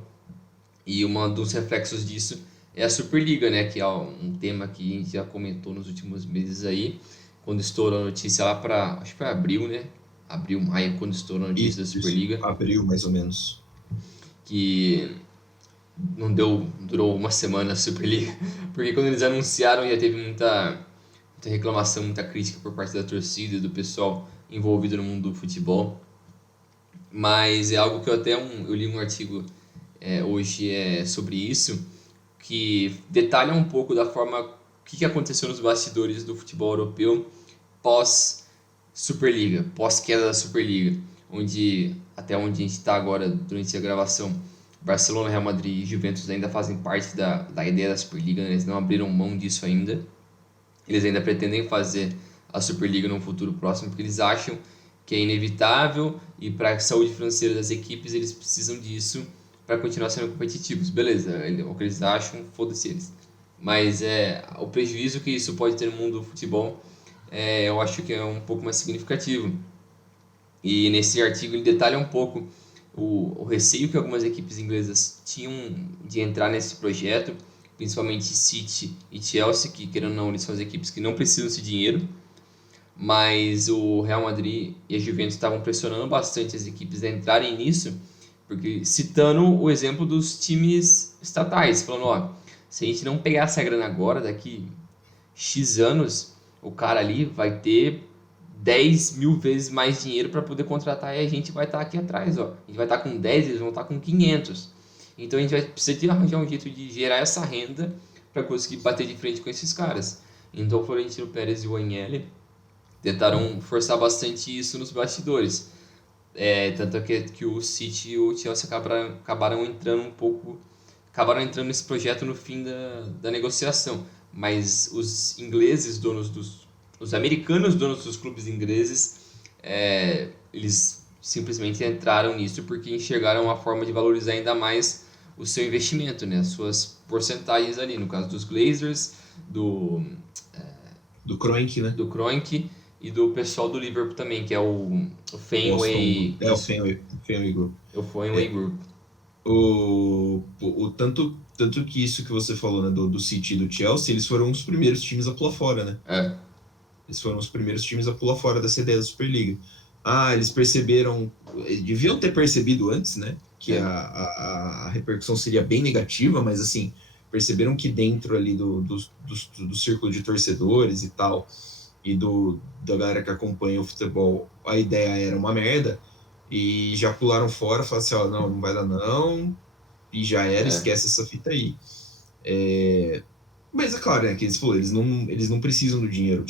E um dos reflexos disso é a Superliga, né? Que é um tema que a gente já comentou nos últimos meses aí, quando estourou a notícia lá para, acho que foi abril, né? Abril, maio, quando estourou a notícia da Isso, Superliga, abril mais ou menos. que não durou uma semana a Superliga, porque quando eles anunciaram já teve muita reclamação, muita crítica por parte da torcida e do pessoal envolvido no mundo do futebol. Mas é algo que eu li um artigo hoje sobre isso, que detalha um pouco da forma que aconteceu nos bastidores do futebol europeu pós-Superliga, pós-queda da Superliga, até onde a gente está agora durante a gravação, Barcelona, Real Madrid e Juventus ainda fazem parte da ideia da Superliga, né? Eles não abriram mão disso ainda. Eles ainda pretendem fazer a Superliga no futuro próximo, porque eles acham que é inevitável e para a saúde financeira das equipes eles precisam disso para continuar sendo competitivos. Beleza, o que eles acham, foda-se eles. Mas o prejuízo que isso pode ter no mundo do futebol, eu acho que é um pouco mais significativo. E nesse artigo ele detalha um pouco o receio que algumas equipes inglesas tinham de entrar nesse projeto, principalmente City e Chelsea, que querendo ou não, eles são as equipes que não precisam desse dinheiro, mas o Real Madrid e a Juventus estavam pressionando bastante as equipes a entrarem nisso, porque citando o exemplo dos times estatais, falando, ó, se a gente não pegar essa grana agora, daqui X anos, o cara ali vai ter 10 mil vezes mais dinheiro para poder contratar e a gente vai estar aqui atrás, ó. A gente vai estar com 10, eles vão estar com 500. Então a gente vai precisar de arranjar um jeito de gerar essa renda para conseguir bater de frente com esses caras. Então o Florentino Pérez e o Agnelli tentaram forçar bastante isso nos bastidores. Tanto que o City e o Chelsea acabaram entrando nesse projeto no fim da negociação. Mas os ingleses, os americanos donos dos clubes ingleses, eles simplesmente entraram nisso porque enxergaram uma forma de valorizar ainda mais o seu investimento, né? As suas porcentagens ali, no caso dos Glazers, do Kroenke, né? do Kroenke e do pessoal do Liverpool também, que é o Fenway. O Fenway Group. O Fenway Group. Tanto que isso que você falou, né, do City e do Chelsea, eles foram os primeiros times a pular fora, né? Eles foram os primeiros times a pular fora dessa ideia da Superliga. Eles perceberam, deviam ter percebido antes, né, que a repercussão seria bem negativa, mas assim, perceberam que dentro ali do círculo de torcedores e tal, e da galera que acompanha o futebol, a ideia era uma merda, e já pularam fora, falaram assim, não vai dar não, e já era, esquece essa fita aí. Mas é claro, né, que eles falaram, eles não precisam do dinheiro,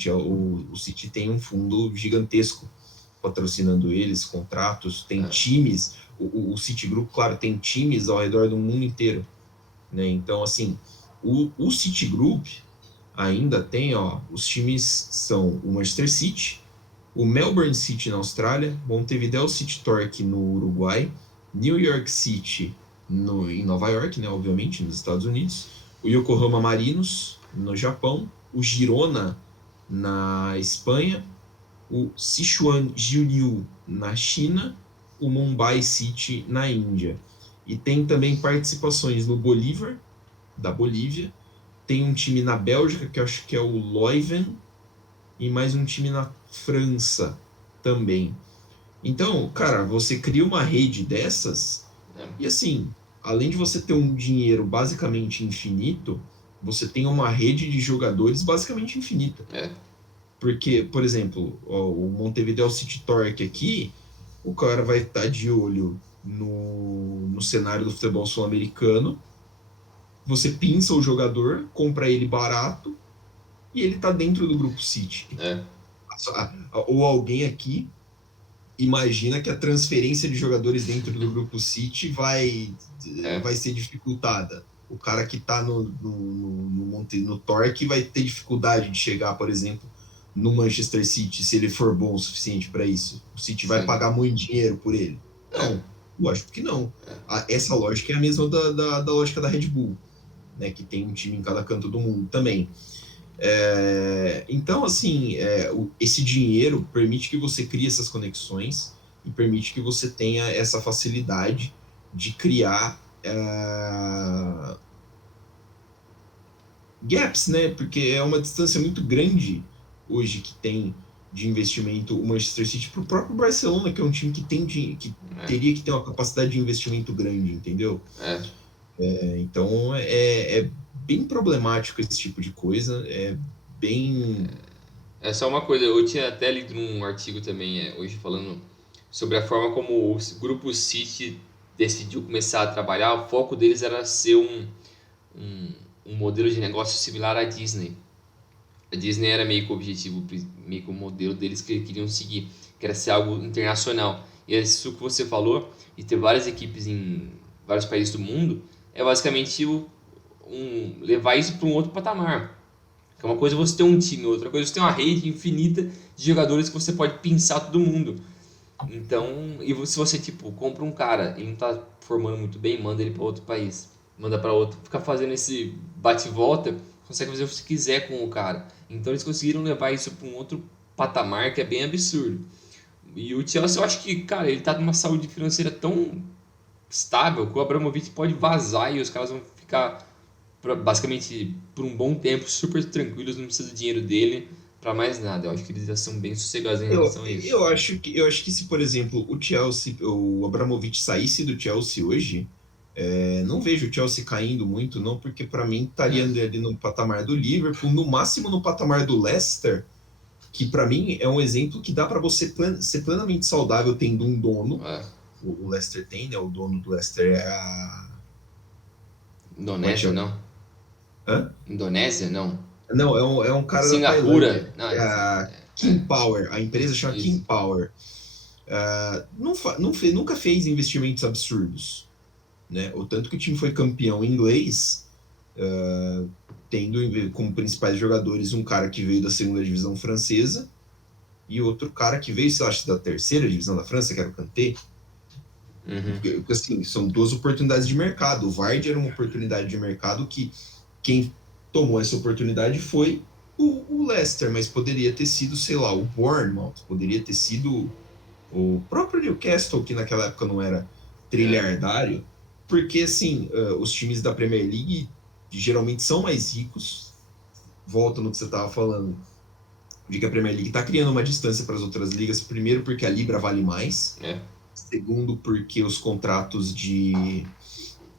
o City tem um fundo gigantesco patrocinando eles, contratos, tem times, o City Group, claro, tem times ao redor do mundo inteiro, né? Então, assim, o City Group ainda tem, os times são o Manchester City, o Melbourne City na Austrália, Montevideo City Torque no Uruguai, New York City em Nova York, né, obviamente, nos Estados Unidos, o Yokohama Marinos no Japão, o Girona na Espanha, o Sichuan Jiuliu na China, o Mumbai City na Índia. E tem também participações no Bolívar, da Bolívia, tem um time na Bélgica, que eu acho que é o Leuven, e mais um time na França também. Então, cara, você cria uma rede dessas, e assim, além de você ter um dinheiro basicamente infinito, você tem uma rede de jogadores basicamente infinita. Porque, por exemplo, o Montevideo City Torque aqui, o cara vai estar de olho no cenário do futebol sul-americano, você pinça o jogador, compra ele barato, e ele tá dentro do grupo City. Ou alguém aqui imagina que a transferência de jogadores dentro do grupo City vai ser dificultada. O cara que tá no Torque vai ter dificuldade de chegar, por exemplo, no Manchester City, se ele for bom o suficiente para isso. O City vai pagar muito dinheiro por ele? Não, lógico que não. Essa lógica é a mesma da lógica da Red Bull, né, que tem um time em cada canto do mundo também. Então, assim, esse dinheiro permite que você crie essas conexões e permite que você tenha essa facilidade de criar gaps, né? Porque é uma distância muito grande hoje que tem de investimento o Manchester City para o próprio Barcelona, que é um time que teria que ter uma capacidade de investimento grande, entendeu? Então é bem problemático esse tipo de coisa, É só uma coisa, eu tinha até lido num artigo também hoje falando sobre a forma como o grupo City decidiu começar a trabalhar. O foco deles era ser um modelo de negócio similar à Disney. A Disney era meio que o objetivo, meio que o modelo deles que eles queriam seguir, que era ser algo internacional. E isso que você falou, e ter várias equipes em vários países do mundo, é basicamente levar isso para um outro patamar. Que é uma coisa é você ter um time, outra coisa é você ter uma rede infinita de jogadores que você pode pensar todo mundo. Então, se você, tipo, compra um cara, ele não tá formando muito bem, manda ele para outro país, manda para outro, fica fazendo esse bate e volta, consegue fazer o que você quiser com o cara. Então, eles conseguiram levar isso para um outro patamar que é bem absurdo. E o Chelsea, eu acho que, cara, ele tá numa saúde financeira tão estável que o Abramovich pode vazar e os caras vão ficar basicamente por um bom tempo super tranquilos, não precisa do dinheiro dele para mais nada. Eu acho que eles já são bem sossegados em relação a isso. Eu acho que se, por exemplo, o Chelsea, o Abramovich saísse do Chelsea hoje, não vejo o Chelsea caindo muito, não, porque para mim estaria ali no patamar do Liverpool, no máximo no patamar do Leicester, que para mim é um exemplo que dá para você ser plenamente saudável tendo um dono. É. O Leicester tem, né? O dono do Leicester é a. Como é que Indonésia, chama? não. Hã? Indonésia, não. Não, é um cara da Tailândia. Singapura. Não, É a King Power. A empresa chama King isso. Power. Nunca fez investimentos absurdos, né? O tanto que o time foi campeão inglês, tendo como principais jogadores um cara que veio da segunda divisão francesa e outro cara que veio, sei lá, acho, da terceira divisão da França, que era o Kanté. Uhum. Porque, assim, são duas oportunidades de mercado. O Vardy era uma oportunidade de mercado que quem tomou essa oportunidade foi o Leicester, mas poderia ter sido, sei lá, o Bournemouth, poderia ter sido o próprio Newcastle, que naquela época não era É. trilhardário, porque, assim, os times da Premier League geralmente são mais ricos. Volta no que você estava falando, de que a Premier League está criando uma distância para as outras ligas, primeiro porque a Libra vale mais, É. segundo porque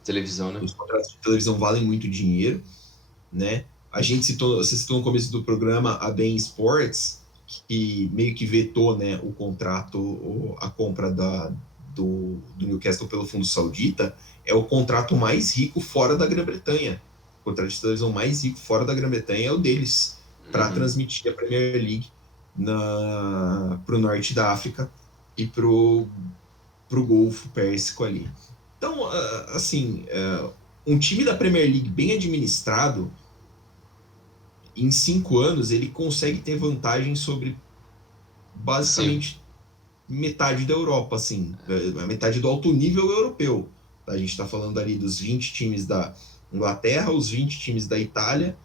Televisão, né? os contratos de televisão valem muito dinheiro, né? Você citou no começo do programa a BeIN Sports, que meio que vetou, né, o contrato, a compra do Newcastle pelo fundo saudita. É o contrato mais rico fora da Grã-Bretanha. O contrato de televisão mais rico fora da Grã-Bretanha é o deles, para Uhum. transmitir a Premier League para o norte da África e para o Golfo Pérsico ali. Então, assim, um time da Premier League bem administrado, em 5 anos, ele consegue ter vantagem sobre Sim. basicamente metade da Europa, assim, a metade do alto nível europeu. A gente está falando ali dos 20 times da Inglaterra, os 20 times da Itália,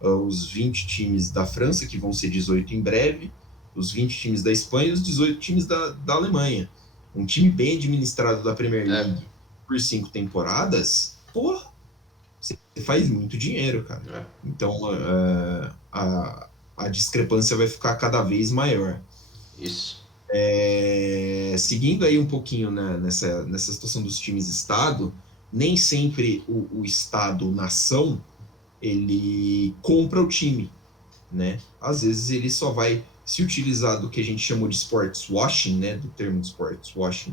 os 20 times da França, que vão ser 18 em breve, os 20 times da Espanha e os 18 times da Alemanha. Um time bem administrado da Premier É. League por 5 temporadas, porra, você faz muito dinheiro, cara. É. Então, a discrepância vai ficar cada vez maior. Isso. Seguindo aí um pouquinho, né, nessa situação dos times-estado, nem sempre o Estado-nação ele compra o time, né? Às vezes ele só vai se utilizar do que a gente chamou de sports washing, né, do termo de sports washing,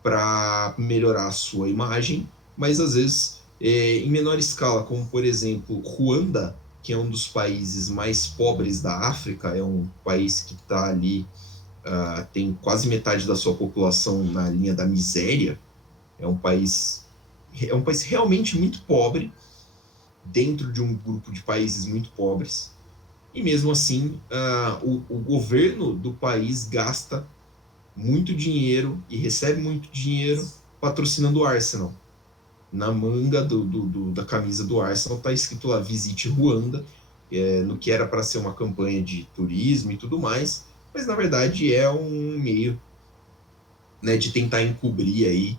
para melhorar a sua imagem, mas às vezes em menor escala, como por exemplo Ruanda, que é um dos países mais pobres da África, é um país que está ali, tem quase metade da sua população na linha da miséria, é um país realmente muito pobre, dentro de um grupo de países muito pobres, e mesmo assim o governo do país gasta muito dinheiro e recebe muito dinheiro patrocinando o Arsenal. Na manga da camisa do Arsenal está escrito lá, visite Ruanda, no que era para ser uma campanha de turismo e tudo mais, mas na verdade é um meio, né, de tentar encobrir aí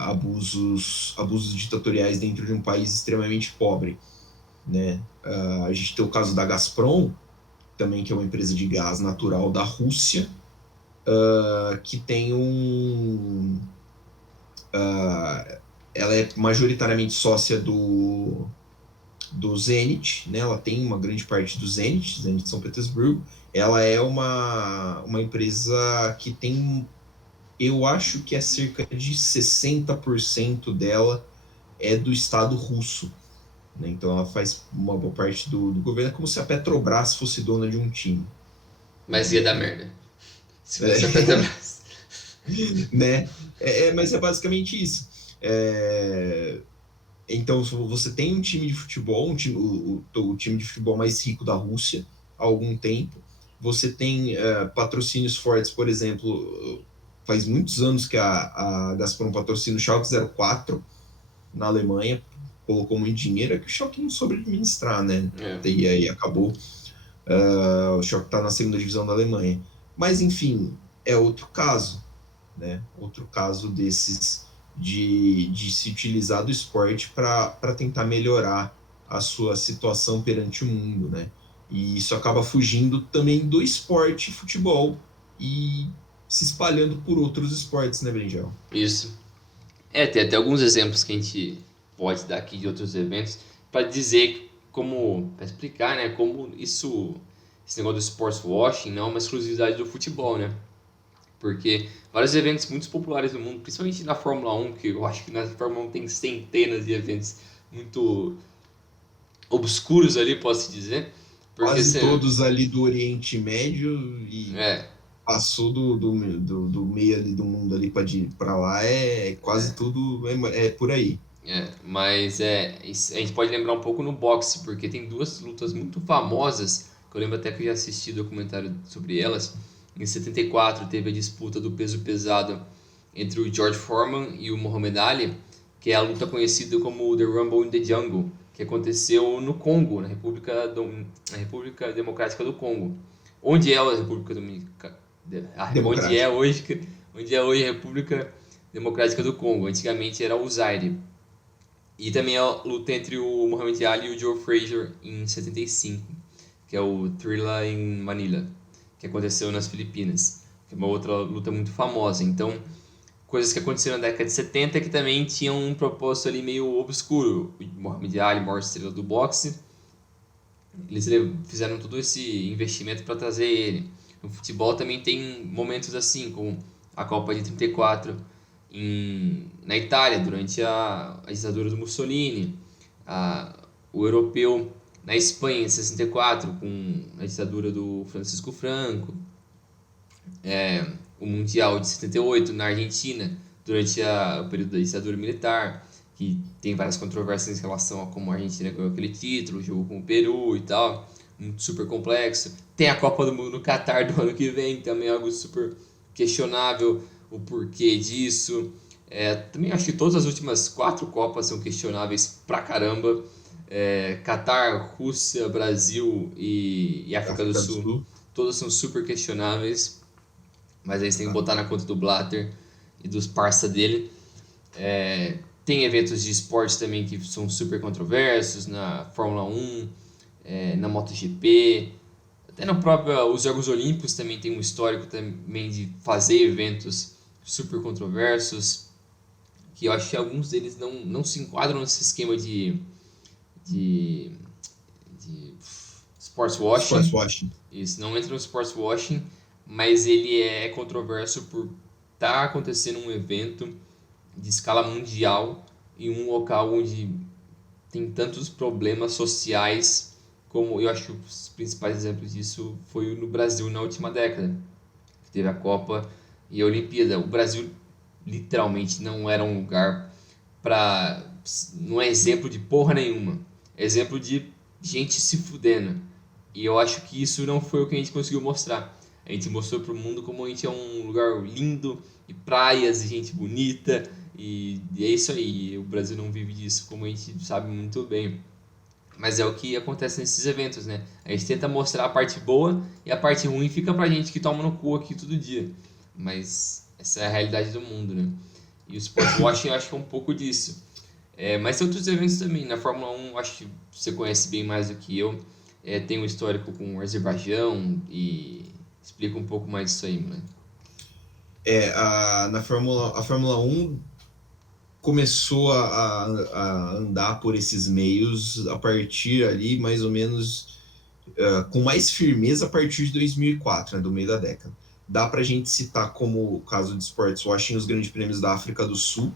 abusos ditatoriais dentro de um país extremamente pobre, né? A gente tem o caso da Gazprom, também, que é uma empresa de gás natural da Rússia, que tem ela é majoritariamente sócia do Zenit, né? Ela tem uma grande parte do Zenit São Petersburgo. Ela é uma empresa que tem, eu acho que é cerca de 60% dela é do Estado russo, né? Então ela faz uma boa parte do governo. É como se a Petrobras fosse dona de um time. Mas ia dar merda. Se fosse a É, Petrobras. né? Mas é basicamente isso. É, então você tem um time de futebol, o time de futebol mais rico da Rússia há algum tempo. Você tem patrocínios fortes, por exemplo, faz muitos anos que a Gazprom patrocina o Schalke 04 na Alemanha, colocou muito dinheiro, é que o Schalke não soube administrar, né? É. E aí acabou. O Schalke está na segunda divisão da Alemanha. Mas, enfim, é outro caso, né? Outro caso desses de se utilizar do esporte para tentar melhorar a sua situação perante o mundo, né? E isso acaba fugindo também do esporte futebol e se espalhando por outros esportes, né, Brinjel? Isso. Tem até alguns exemplos que a gente pode dar aqui de outros eventos para dizer como, para explicar, né, como esse negócio do sports washing não é uma exclusividade do futebol, né? Porque vários eventos muito populares no mundo, principalmente na Fórmula 1, que eu acho que na Fórmula 1 tem centenas de eventos muito obscuros ali, posso dizer, porque Quase você, todos ali do Oriente Médio e é, passou do meio ali do mundo ali para lá, quase tudo por aí. Mas a gente pode lembrar um pouco no boxe, porque tem duas lutas muito famosas, que eu lembro até que eu já assisti documentário sobre elas. Em 74 teve a disputa do peso pesado entre o George Foreman e o Muhammad Ali, que é a luta conhecida como The Rumble in the Jungle, que aconteceu no Congo, na República Democrática do Congo, onde é a República Dominicana, Democrática. onde é hoje a República Democrática do Congo. Antigamente era o Zaire. E também a luta entre o Muhammad Ali e o Joe Frazier em 75, que é o Thrilla em Manila, que aconteceu nas Filipinas, que é uma outra luta muito famosa. Então, coisas que aconteceram na década de 70 que também tinham um propósito ali meio obscuro. O Muhammad Ali, maior estrela do boxe, eles fizeram todo esse investimento para trazer ele. No futebol também tem momentos assim, como a Copa de 34 na Itália, durante a ditadura do Mussolini, o europeu na Espanha em 64, com a ditadura do Francisco Franco, o Mundial de 78 na Argentina, durante o período da ditadura militar, que tem várias controvérsias em relação a como a Argentina ganhou aquele título, jogou com o Peru e tal, super complexo. Tem a Copa do Mundo no Catar do ano que vem, também é algo super questionável o porquê disso. Também acho que todas as últimas 4 Copas são questionáveis pra caramba. Catar, Rússia, Brasil e África do África do Sul, Sul. todas são super questionáveis, mas eles têm que botar na conta do Blatter e dos parça dele. Tem eventos de esporte também que são super controversos, na Fórmula 1, na MotoGP, até na própria, os Jogos Olímpicos também tem um histórico também de fazer eventos super controversos, que eu acho que alguns deles não se enquadram nesse esquema de, de sports Sports washing. washing. Isso não entra no sports washing, mas ele é controverso por estar acontecendo um evento de escala mundial em um local onde tem tantos problemas sociais, como eu acho que os principais exemplos disso foi no Brasil na última década, que teve a Copa e a Olimpíada. O Brasil literalmente não era um lugar para, não é exemplo de porra nenhuma, é exemplo de gente se fudendo. E eu acho que isso não foi o que a gente conseguiu mostrar. A gente mostrou para o mundo como a gente é um lugar lindo, e praias, e gente bonita, e é isso aí. O Brasil não vive disso, como a gente sabe muito bem. Mas é o que acontece nesses eventos, né? A gente tenta mostrar a parte boa e a parte ruim fica pra gente que toma no cu aqui todo dia. Mas essa é a realidade do mundo, né? E o sport washing eu acho que é um pouco disso. Mas tem outros eventos também. Na Fórmula 1, acho que você conhece bem mais do que eu. Tem um histórico com o Azerbaijão e explica um pouco mais disso aí, mano. A Fórmula 1 começou a andar por esses meios a partir ali, mais ou menos, com mais firmeza a partir de 2004, né, do meio da década. Dá para a gente citar como o caso de sports washing os grandes prêmios da África do Sul,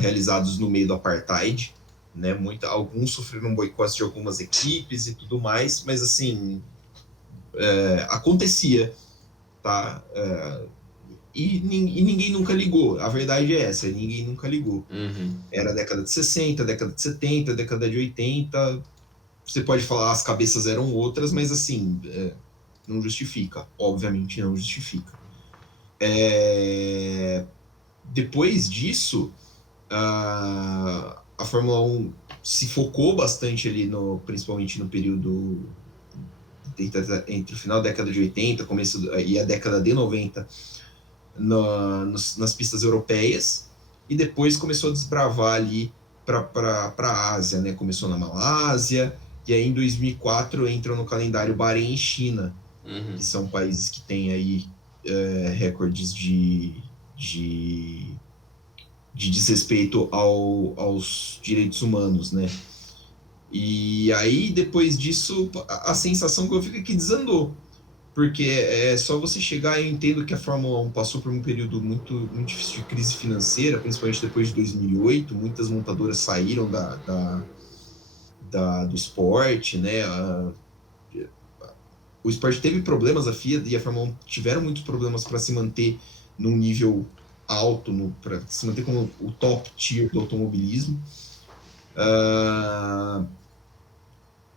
realizados no meio do apartheid, né? Alguns sofreram boicotes de algumas equipes e tudo mais, mas assim, acontecia, tá? E ninguém nunca ligou. A verdade é essa, ninguém nunca ligou. Uhum. Era a década de 60, década de 70, década de 80. Você pode falar as cabeças eram outras, mas assim, não justifica. Obviamente não justifica. Depois disso, a Fórmula 1 se focou bastante ali, principalmente no período entre o final da década de 80 e a década de 90, nas pistas europeias, e depois começou a desbravar ali para a Ásia, né? Começou na Malásia, e aí em 2004 entram no calendário Bahrein e China, Uhum. que são países que têm aí recordes de desrespeito aos direitos humanos, né? E aí, depois disso, a sensação que eu fico é que desandou. Porque é só você chegar, eu entendo que a Fórmula 1 passou por um período muito, muito difícil de crise financeira, principalmente depois de 2008, muitas montadoras saíram do esporte, né? O esporte teve problemas, a FIA e a Fórmula 1 tiveram muitos problemas para se manter num nível alto, para se manter como o top tier do automobilismo.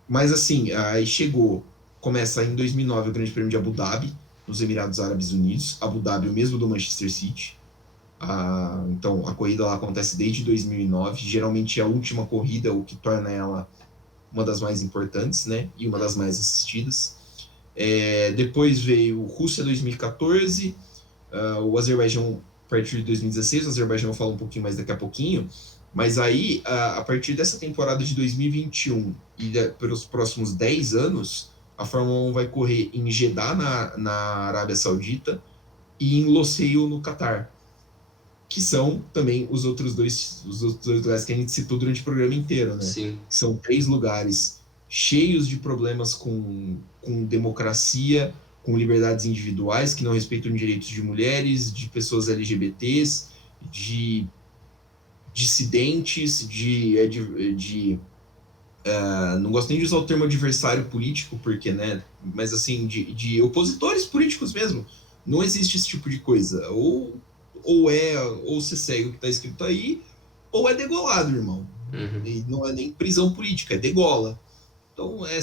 Mas assim, aí começa em 2009 o Grande Prêmio de Abu Dhabi, nos Emirados Árabes Unidos. Abu Dhabi, o mesmo do Manchester City. Então, a corrida lá acontece desde 2009. Geralmente é a última corrida, o que torna ela uma das mais importantes, né? E uma das mais assistidas. Depois veio Rússia 2014, o Azerbaijão a partir de 2016. O Azerbaijão eu falo um pouquinho mais daqui a pouquinho. Mas aí, a partir dessa temporada de 2021 e pelos próximos 10 anos, a Fórmula 1 vai correr em Jeddah, na Arábia Saudita, e em Losail, no Catar, que são também os outros dois lugares que a gente citou durante o programa inteiro, né? Sim. São 3 lugares cheios de problemas com democracia, com liberdades individuais, que não respeitam direitos de mulheres, de pessoas LGBTs, de dissidentes, não gosto nem de usar o termo adversário político, porque, né? Mas assim, de opositores políticos mesmo. Não existe esse tipo de coisa. Ou você segue o que está escrito aí, ou é degolado, irmão. Uhum. E não é nem prisão política, é degola. Então, é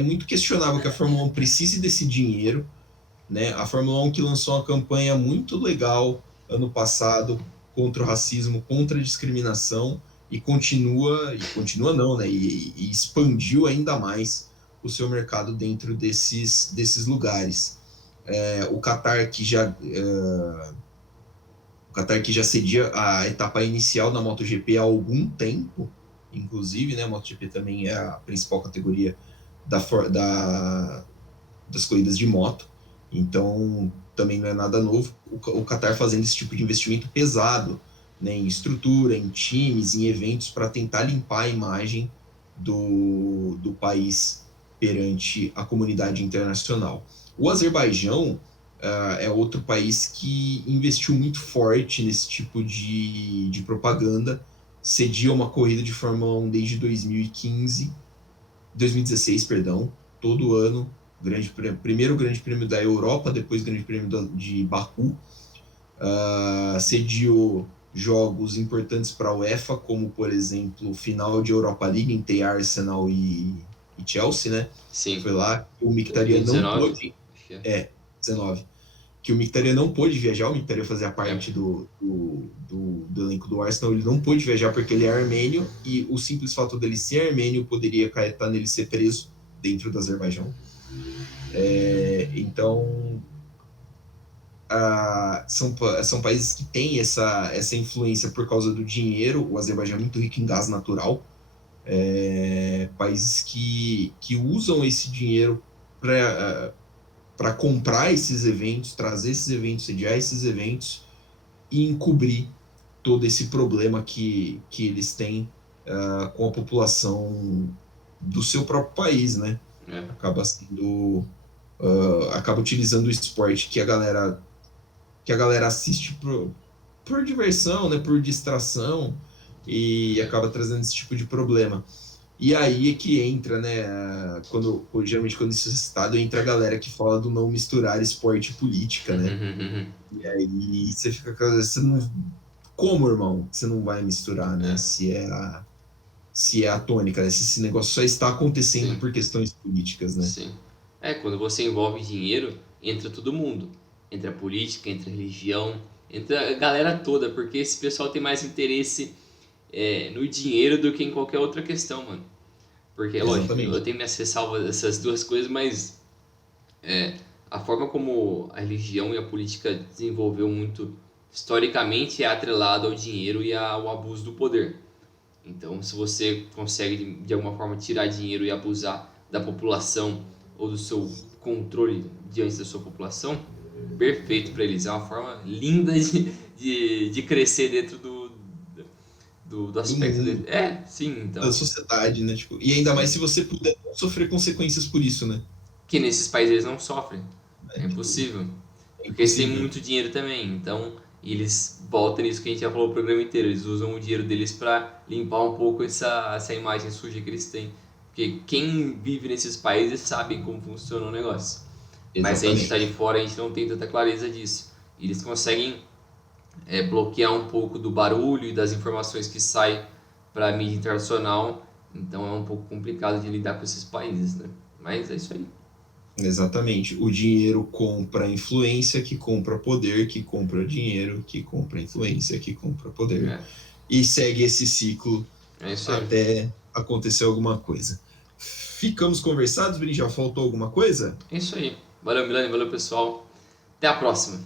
muito questionável que a Fórmula 1 precise desse dinheiro, né? A Fórmula 1 que lançou uma campanha muito legal ano passado contra o racismo, contra a discriminação, e continua não, né? E expandiu ainda mais o seu mercado dentro desses lugares. O Qatar que já cedia a etapa inicial da MotoGP há algum tempo, inclusive, né? A MotoGP também é a principal categoria das corridas de moto, então também não é nada novo. O Qatar fazendo esse tipo de investimento pesado, né, em estrutura, em times, em eventos, para tentar limpar a imagem do país perante a comunidade internacional. O Azerbaijão é outro país que investiu muito forte nesse tipo de propaganda, cedia uma corrida de Fórmula 1 desde 2016, perdão, todo ano, primeiro Grande Prêmio da Europa, depois Grande Prêmio de Baku, cediu jogos importantes para a UEFA, como, por exemplo, o final de Europa League entre Arsenal e Chelsea, né? Sim. Foi lá, o Mkhitaryan não 2019? pôde... Acho que é. 19. Que o Mkhitaryan não pôde viajar, o Mkhitaryan fazia parte É. do elenco do Arsenal, ele não pôde viajar porque ele é armênio, e o simples fato dele ser armênio poderia acarretar nele ser preso dentro do Azerbaijão. Então, são países que têm essa influência por causa do dinheiro. O Azerbaijão é muito rico em gás natural. Países que usam esse dinheiro para comprar esses eventos, trazer esses eventos, sediar esses eventos e encobrir todo esse problema que eles têm com a população do seu próprio país, né? É. Acaba utilizando o esporte que a galera assiste por diversão, né? Por distração. e acaba trazendo esse tipo de problema. E aí é que entra, né, geralmente quando isso é citado, entra a galera que fala do não misturar esporte e política, né? E aí você fica, você não, como, irmão, você não vai misturar, né? Se é a tônica, né? Se esse negócio só está acontecendo Sim. por questões políticas, né? Sim. Quando você envolve dinheiro, entra todo mundo. Entra a política, entra a religião, entra a galera toda, porque esse pessoal tem mais interesse no dinheiro do que em qualquer outra questão, mano. Porque, lógico, eu Exatamente. tenho minhas ressalvas dessas duas coisas, mas a forma como a religião e a política desenvolveu muito historicamente é atrelado ao dinheiro e ao abuso do poder. Então, se você consegue de alguma forma tirar dinheiro e abusar da população ou do seu controle diante da sua população, perfeito para eles. É uma forma linda de crescer dentro do Do aspecto dele. mundo, Sim, da então. sociedade, né? Tipo, e ainda mais Sim. se você puder não sofrer consequências por isso, né? Que nesses países eles não sofrem. É, É tipo, impossível. é Porque eles têm impossível. muito dinheiro também. Então, eles voltam nisso que a gente já falou o programa inteiro. Eles usam o dinheiro deles para limpar um pouco essa imagem suja que eles têm. Porque quem vive nesses países sabe como funciona o negócio. Mas a gente está de Exatamente. fora, a gente não tem tanta clareza disso. E eles conseguem bloquear um pouco do barulho e das informações que saem para a mídia internacional. Então é um pouco complicado de lidar com esses países, né? Mas é isso aí. Exatamente. O dinheiro compra influência, que compra poder, que compra dinheiro, que compra influência, que compra poder. É, E segue esse ciclo é isso aí. até acontecer alguma coisa. Ficamos conversados, Brinjal? Faltou alguma coisa? É isso aí. Valeu, Milani, valeu, pessoal. Até a próxima.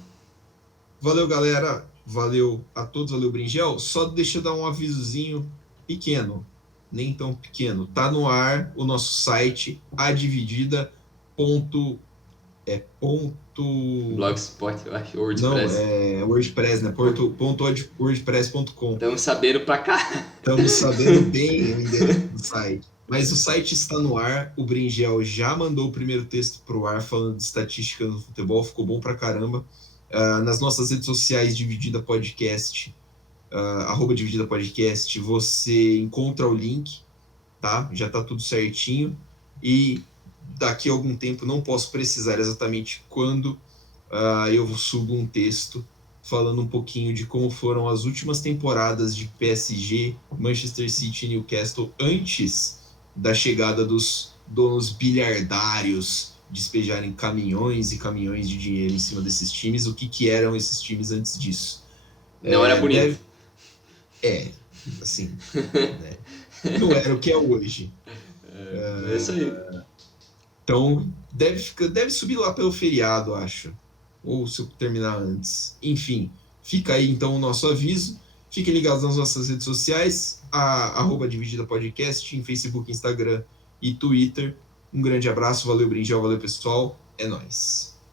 Valeu, galera. Valeu a todos, valeu, Brinjal. Só deixa eu dar um avisozinho pequeno, nem tão pequeno. Tá no ar o nosso site, adividida. Ponto, Blogspot, eu acho, não, WordPress. é WordPress, né? Wordpress.com. Estamos sabendo pra cá. Estamos sabendo bem o endereço do site. Mas o site está no ar. O Bringel já mandou o primeiro texto para o ar falando de estatística no futebol. Ficou bom pra caramba. Nas nossas redes sociais, Dividida Podcast, @Dividida Podcast, você encontra o link, tá? Já está tudo certinho. E daqui a algum tempo, não posso precisar exatamente quando, eu subo um texto falando um pouquinho de como foram as últimas temporadas de PSG, Manchester City e Newcastle antes da chegada dos donos bilhardários despejarem caminhões e caminhões de dinheiro em cima desses times, o que eram esses times antes disso. Não era bonito. Assim, né? Não era o que é hoje. É isso aí. Então, deve subir lá pelo feriado, acho. Ou se eu terminar antes. Enfim, fica aí então o nosso aviso. Fiquem ligados nas nossas redes sociais, @Dividida Podcast, em Facebook, Instagram e Twitter. Um grande abraço, valeu, Brinjal, valeu, pessoal. É nóis.